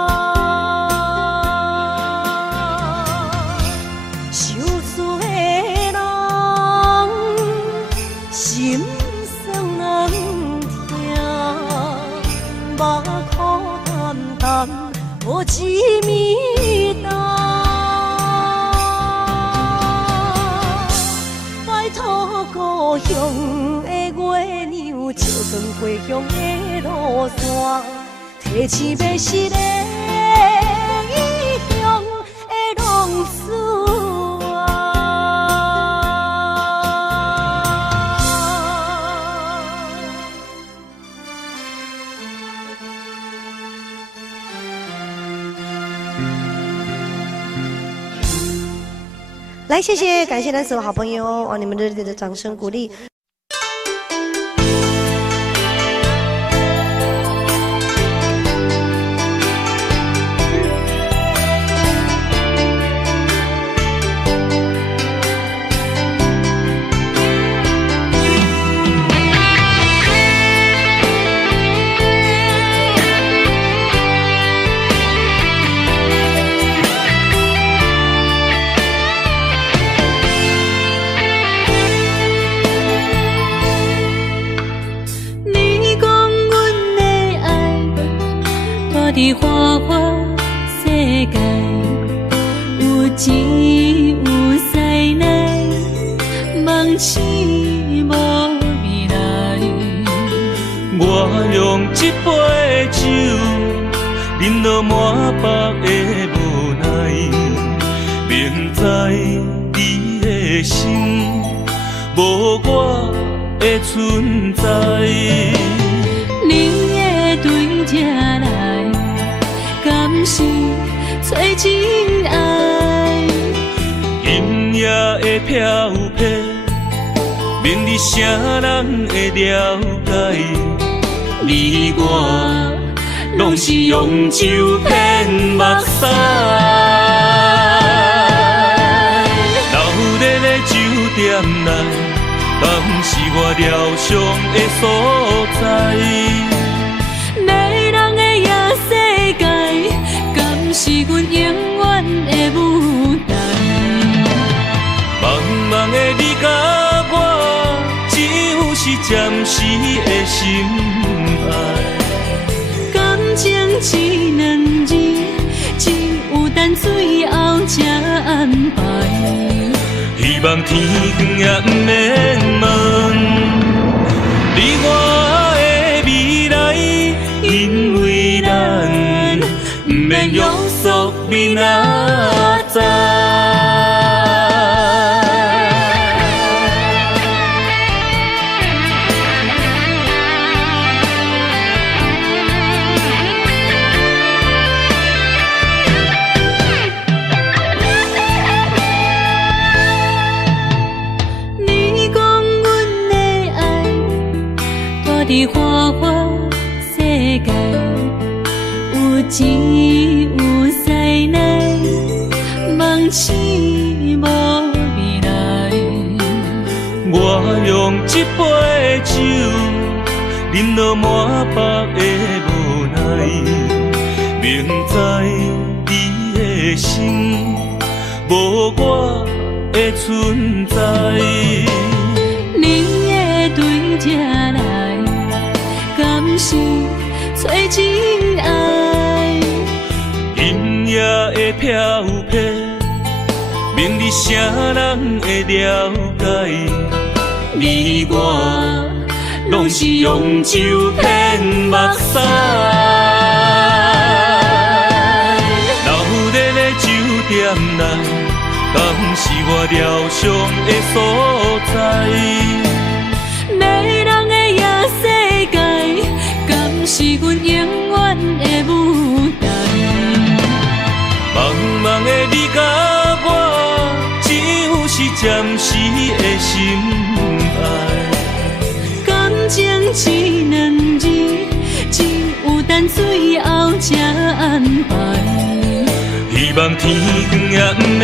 受罪的人心酸痛，目眶淡淡无一面红。拜托故乡的月亮，照光回乡的路线，提醒要是个异乡的浪子啊！来，谢谢，感谢咱所有好朋友哦，你们热烈的掌声鼓励。伫花花世界，有钱有势来，梦醒无未来。我用一杯酒，饮落满腹的无奈，明知你的心无我的存在。你的对这来，敢是找真爱？今夜的飘泊，明日啥人会了解？你我拢是用酒骗目屎，流热的酒店内，敢是我疗伤的所在？迷人的夜世界，敢是阮永远的舞台？茫茫的你甲我，只有是暂时的心爱。感情只两字，只有等最后才安排。希望天光也不免问，你我的未来，因为咱不免约束明仔载。伫花花世界，有钱有才能，梦醒无未来。我用一杯酒，饮落满腹的无奈，明知你的心无我的存在。你的对这来。是找真爱，音乐的飘飘，明日啥人会了解？你我拢是用酒骗目屎，老日的酒店内，敢是我疗伤的所在？是阮永远的舞台，茫茫的你甲我，只有是暂时的心爱。感情只两字，只有等最后才安排。希望天光也不免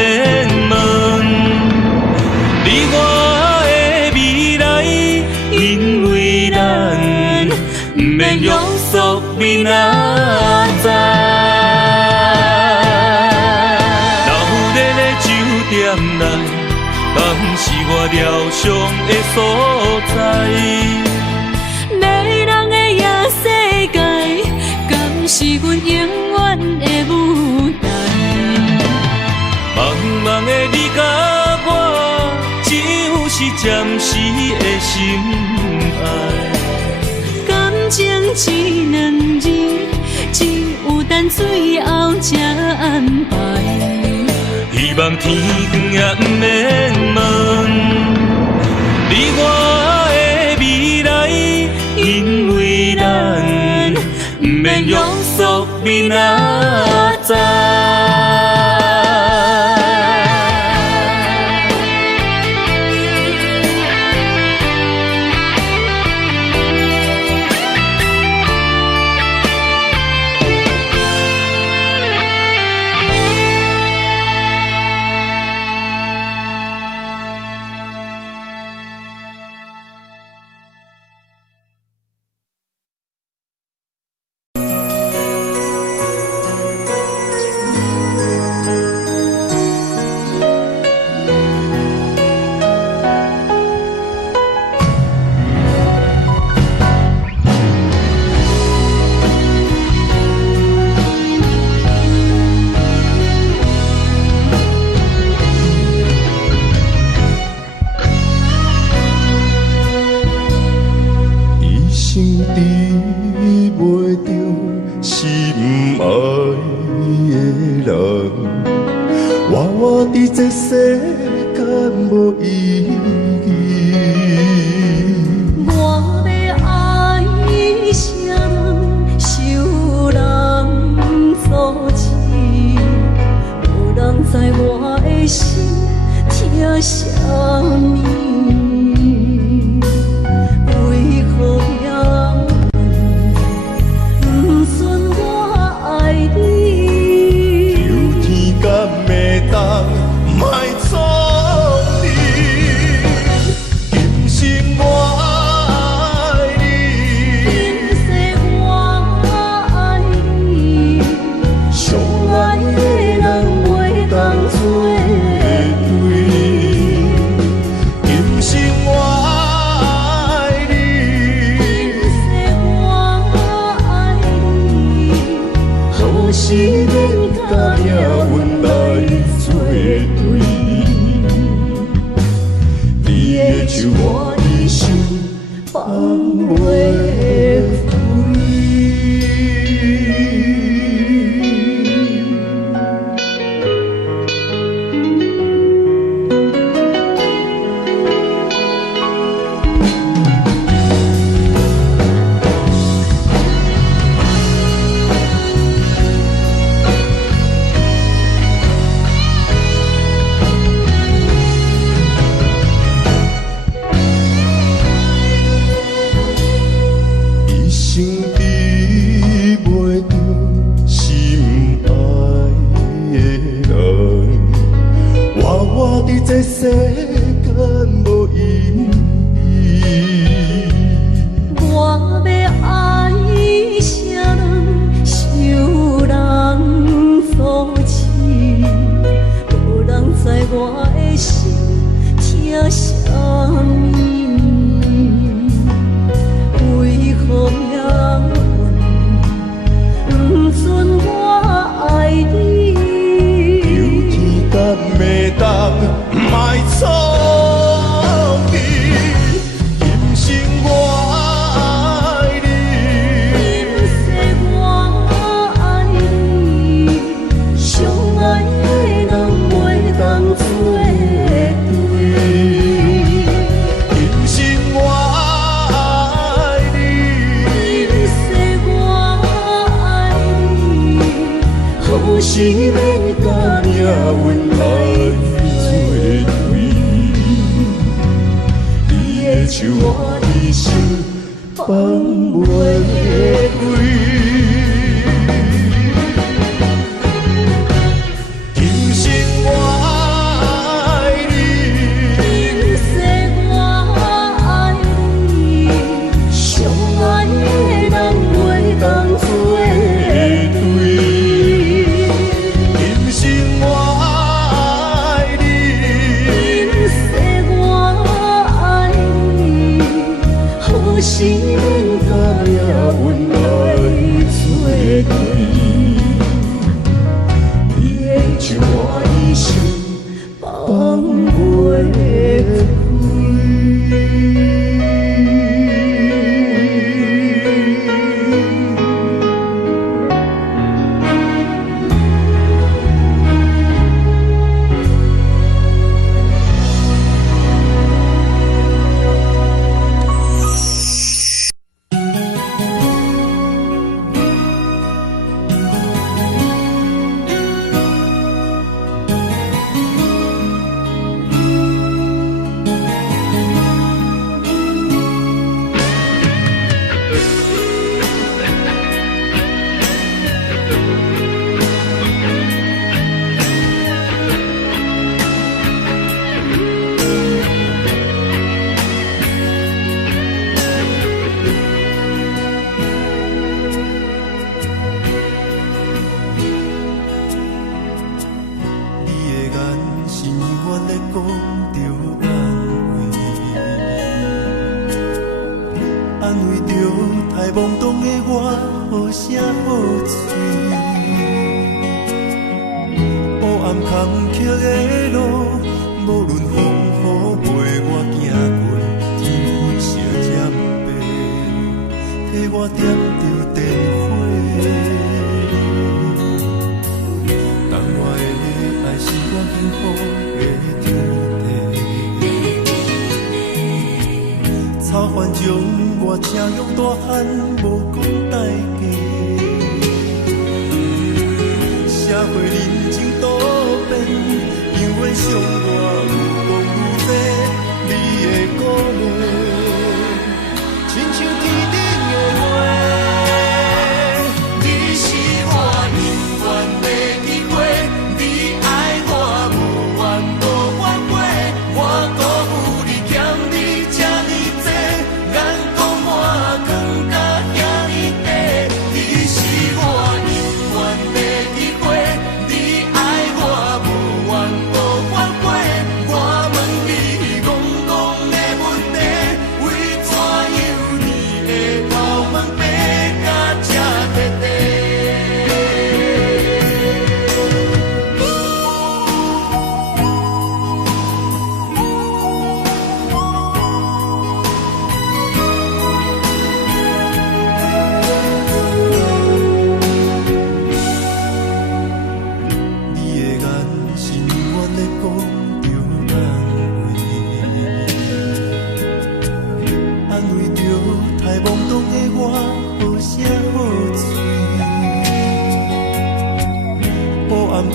问，你我的未来，因为咱不免约束明仔载。老日的酒店内，敢是我疗伤的所在？迷人的夜世界，敢是阮永远的舞台？茫茫的你甲我，只有是暂时的心爱。情只两字，只有等最后才安排。希望天光也不免问，你我的未来，因为咱不免约束明仔载。手我的心放袂开。这世间无意义，我要爱谁人，受人所赐，无人知我的心疼啥物，为何命运不准我爱你？有天干袂当。卖错意，今生我爱你，今世我爱你，相爱的人袂当做对。今生我爱你，今世我爱你，好是免甲命运来。手我的心放袂开，今生我爱你，今世我爱你，相爱的人袂当做对。今生我爱你，今世我爱你。好是免甲命运来作对，你的手我的心放袂开。我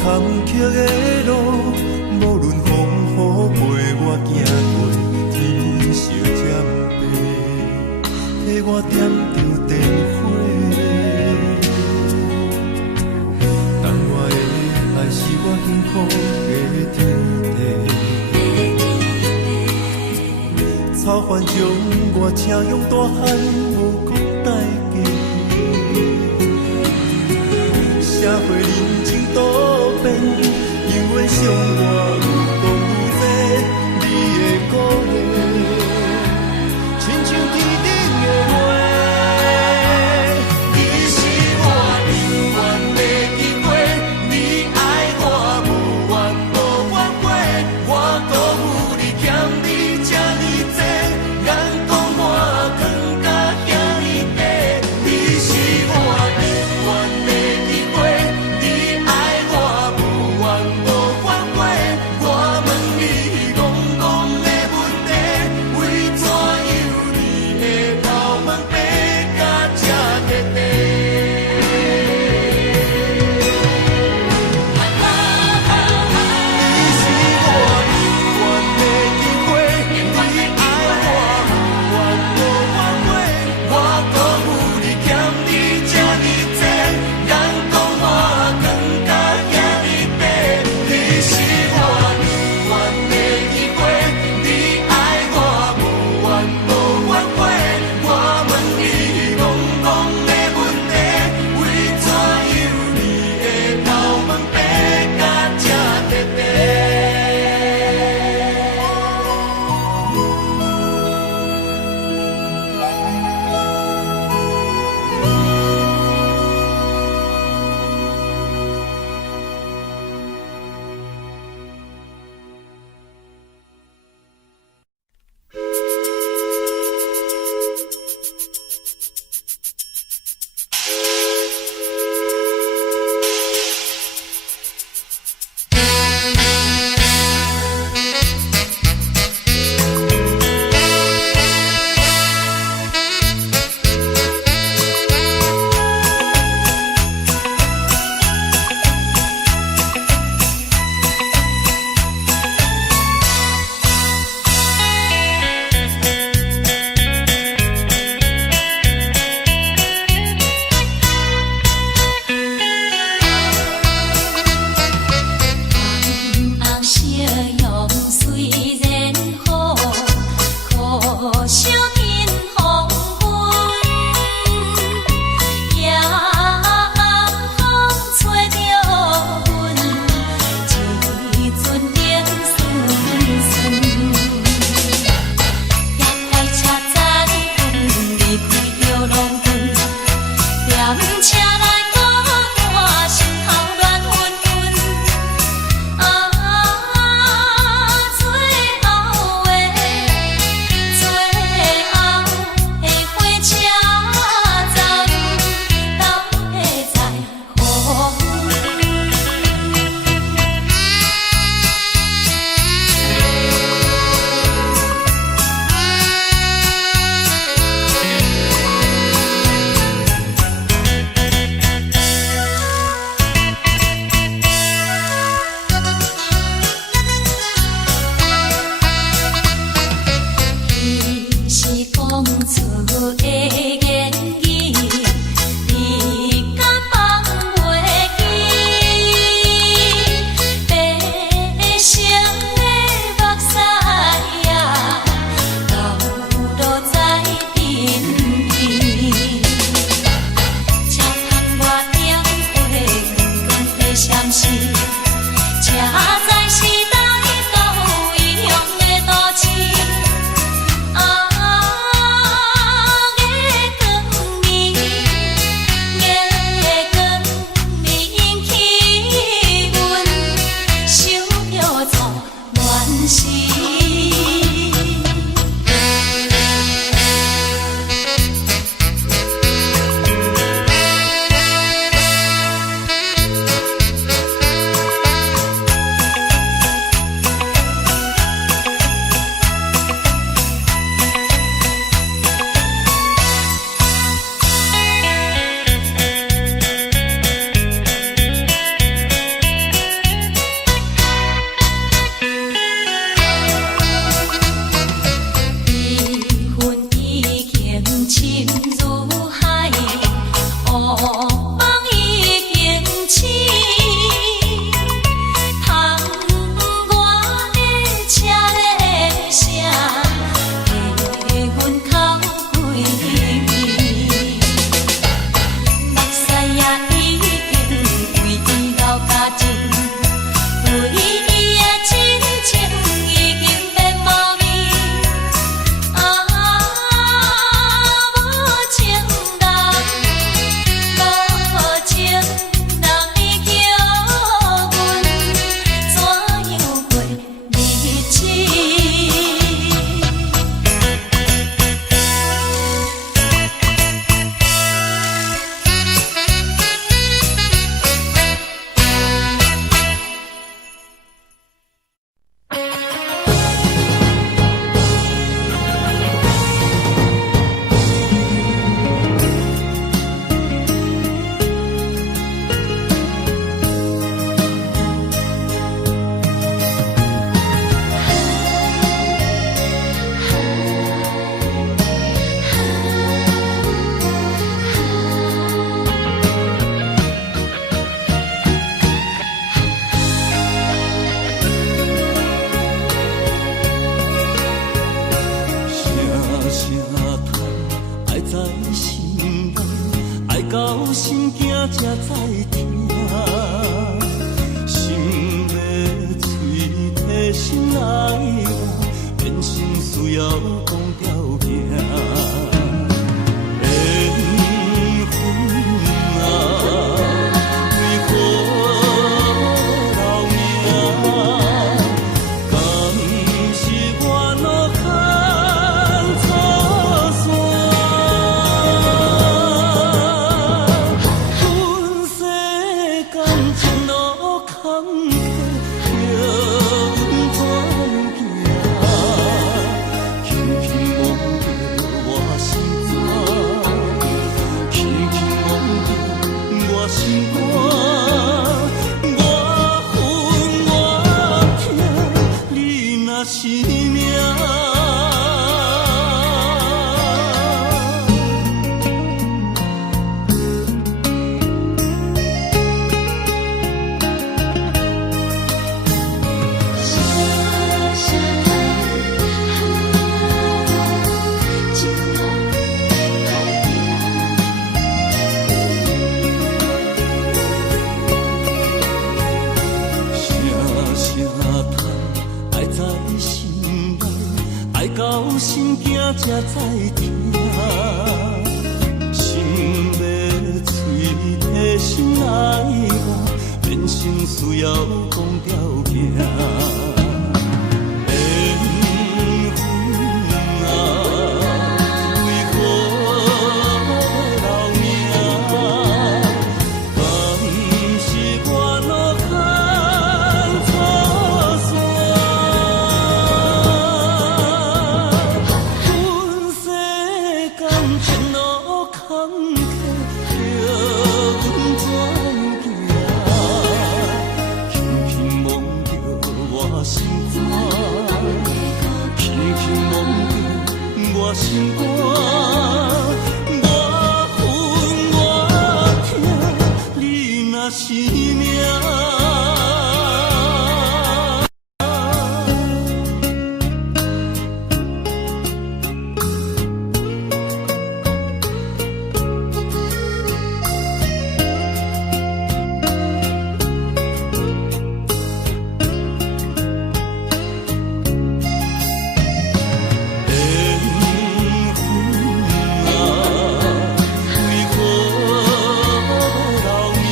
坎坷的路，无论风雨陪我行过，天烧渐白，替我点着灯火。当我的爱是我幸福的天地，草原将我请用大汉，无讲代价。社会人情多变，永远相我有讲有多，你的鼓励，亲像天顶的花。你是我永远的机会，你爱我无怨无怨过，我辜负你欠你这呢多，眼光我藏甲遐呢短，你是我永远的机会。你爱我无怨无怨过，才知听，心要嘴提心来话，变成需要讲条件。缘分啊，为何留名？敢是我脑壳错线？阮世间前路坎坷，叫阮怎样行？轻轻摸着我心肝，轻轻摸着我心肝，我恨我痛，你若是命。到心惊才知听，心要嘴提心来话，变成需要讲条件。缘分啊，为何留名？敢是我脑壳错线？前路坎坷，叫阮怎行？轻轻摸着我心肝，轻轻摸着我心肝，我恨我痛，你若是命。为何留名？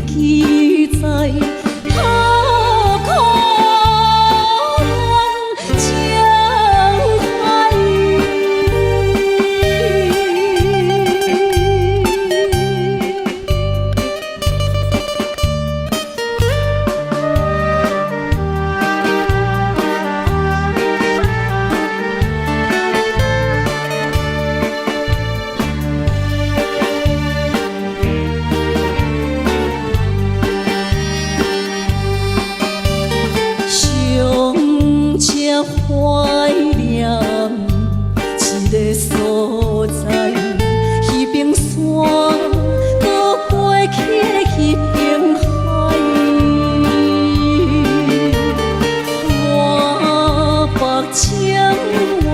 记在何苦情海。怀念一个所在，迄边山，搁过去迄边海。我把情话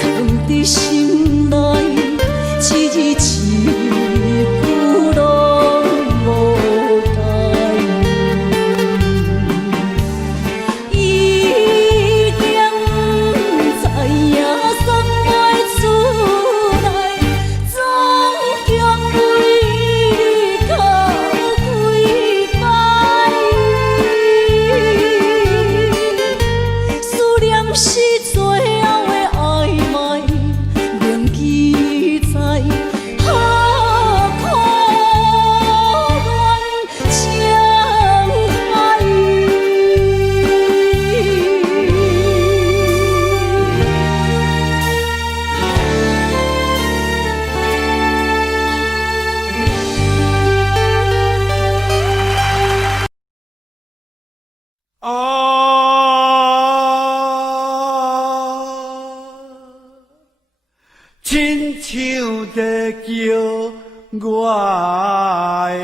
藏伫心内，一字一句拢无改。亲像在叫我的。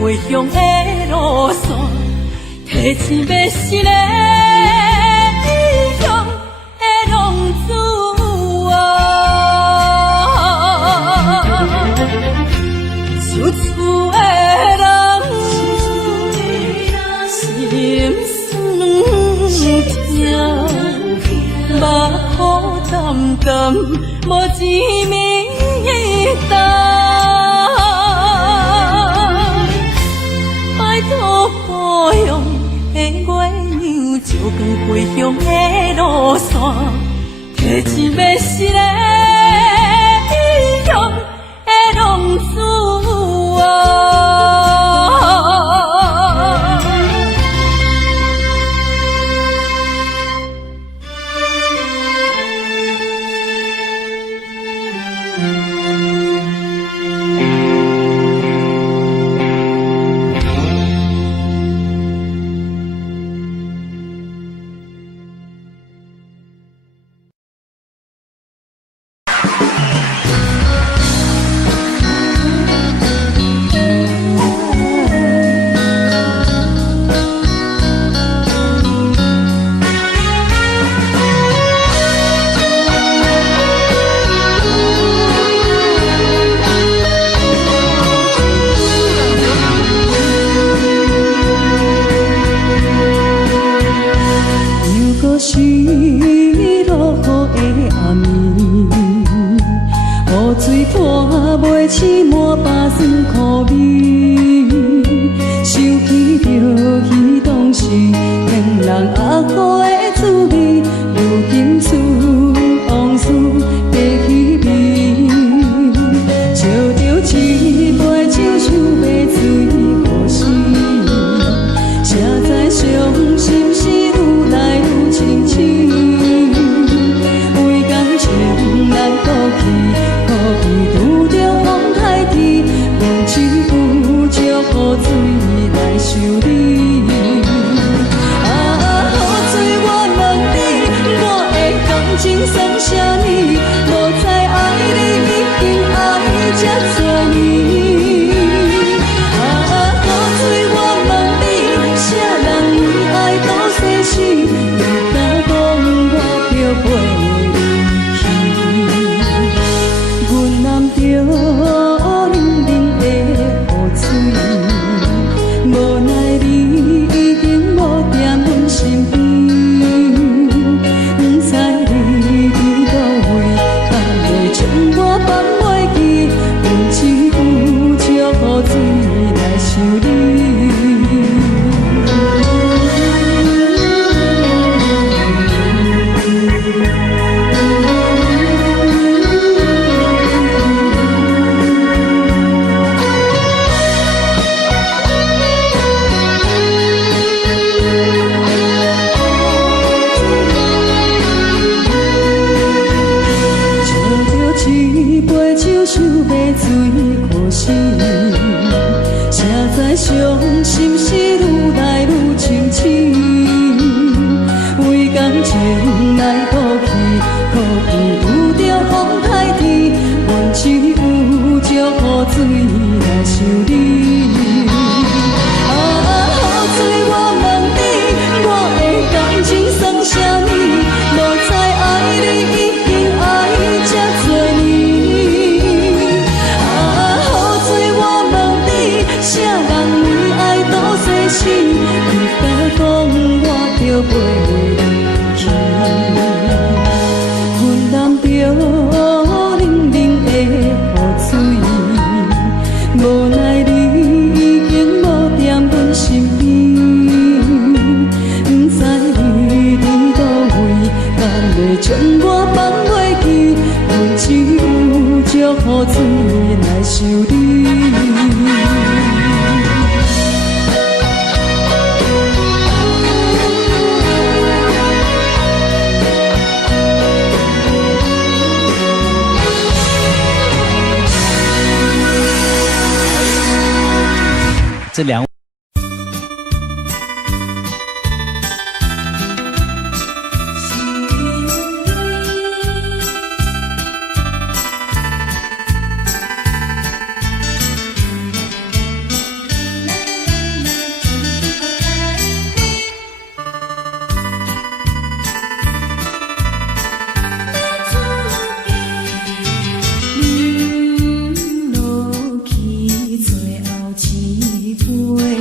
回乡的路线，提醒要是个异乡的浪子啊，想厝的人心酸痛，目眶澹澹，无一面灯。的月娘，照光回乡的路线，提钱要是个异乡的浪子啊。这两位。落去最后一杯。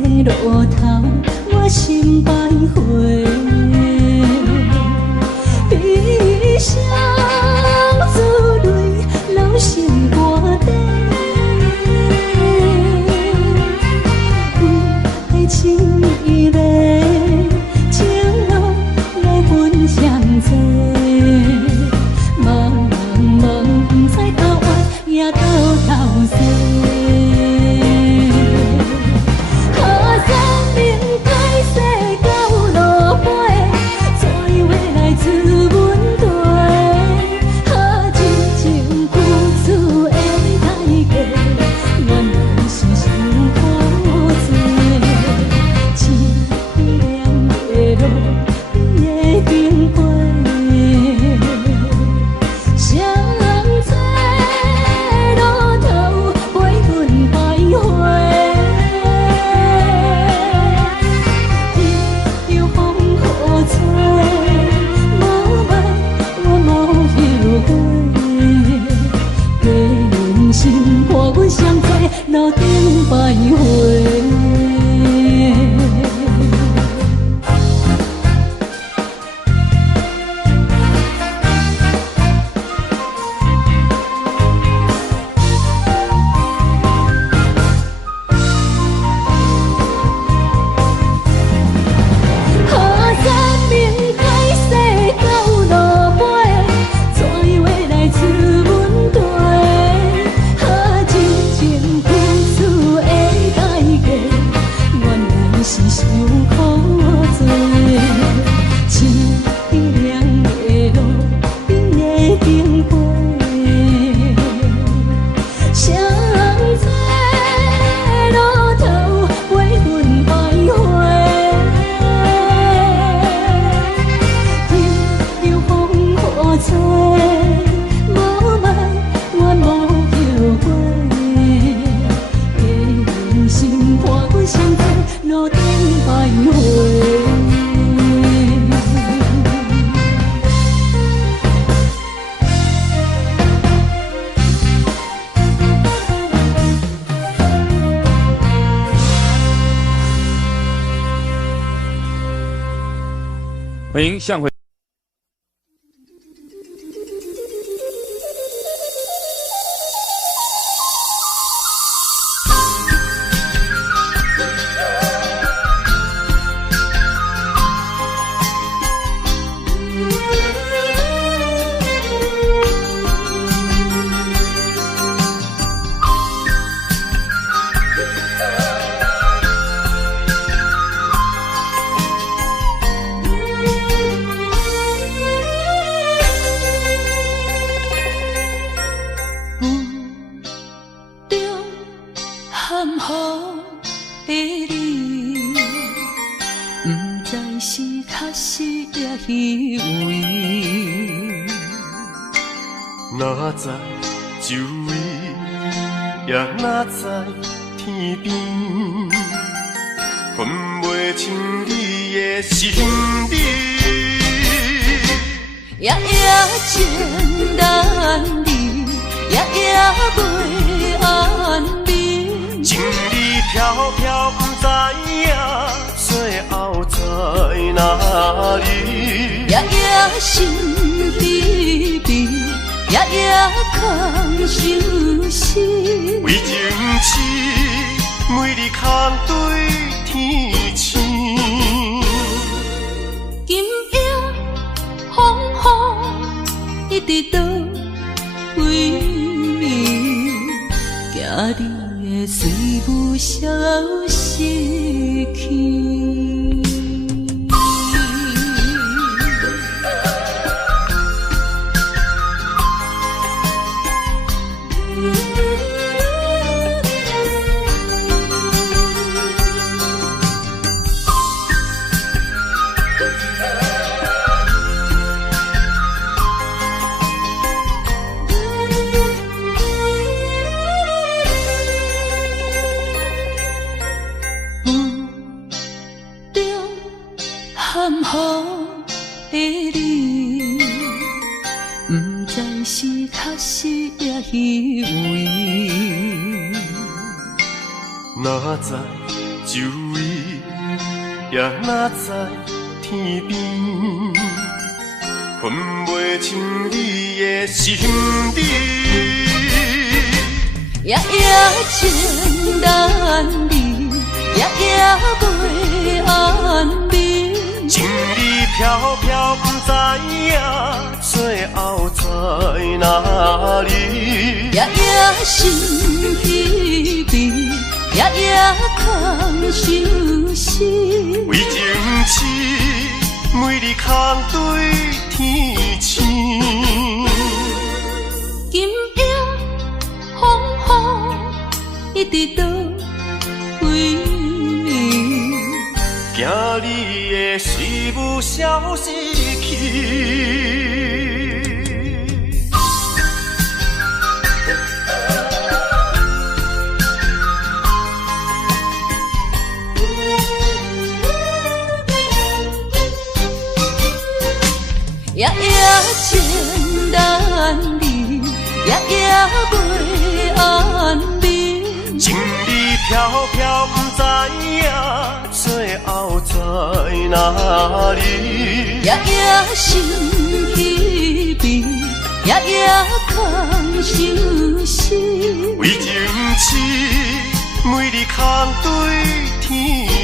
路头，我心徘徊。悲伤珠泪流心肝底，为爱情依恋，情路来分相济。茫茫不知头弯也头西。路顶徘徊。欢迎向回。哪知周围，也哪知天边，分袂清你的心理。夜夜情难离，夜夜袂安眠。情理飘飘，不知影最后在哪里。夜夜心悲悲。夜夜空相思，为情痴，每日空对天星。今夜风雨一直到为暝，惊你的随无消息去。含糊的你，不知是确实也虚伪。哪知周也哪知天边，分袂清你的心底。夜夜情难离，夜夜袂安眠。情意飘飘，不知影最后在哪里。夜夜心稀微，夜夜空相思。为情痴，每日空对天星。今夜风雨一直倒位，惊你的随舞消失去。夜夜情难离，夜夜袂安眠。情意飘飘，不知影最后在哪里。夜夜心稀微，夜夜空相思。为情痴，每日空对天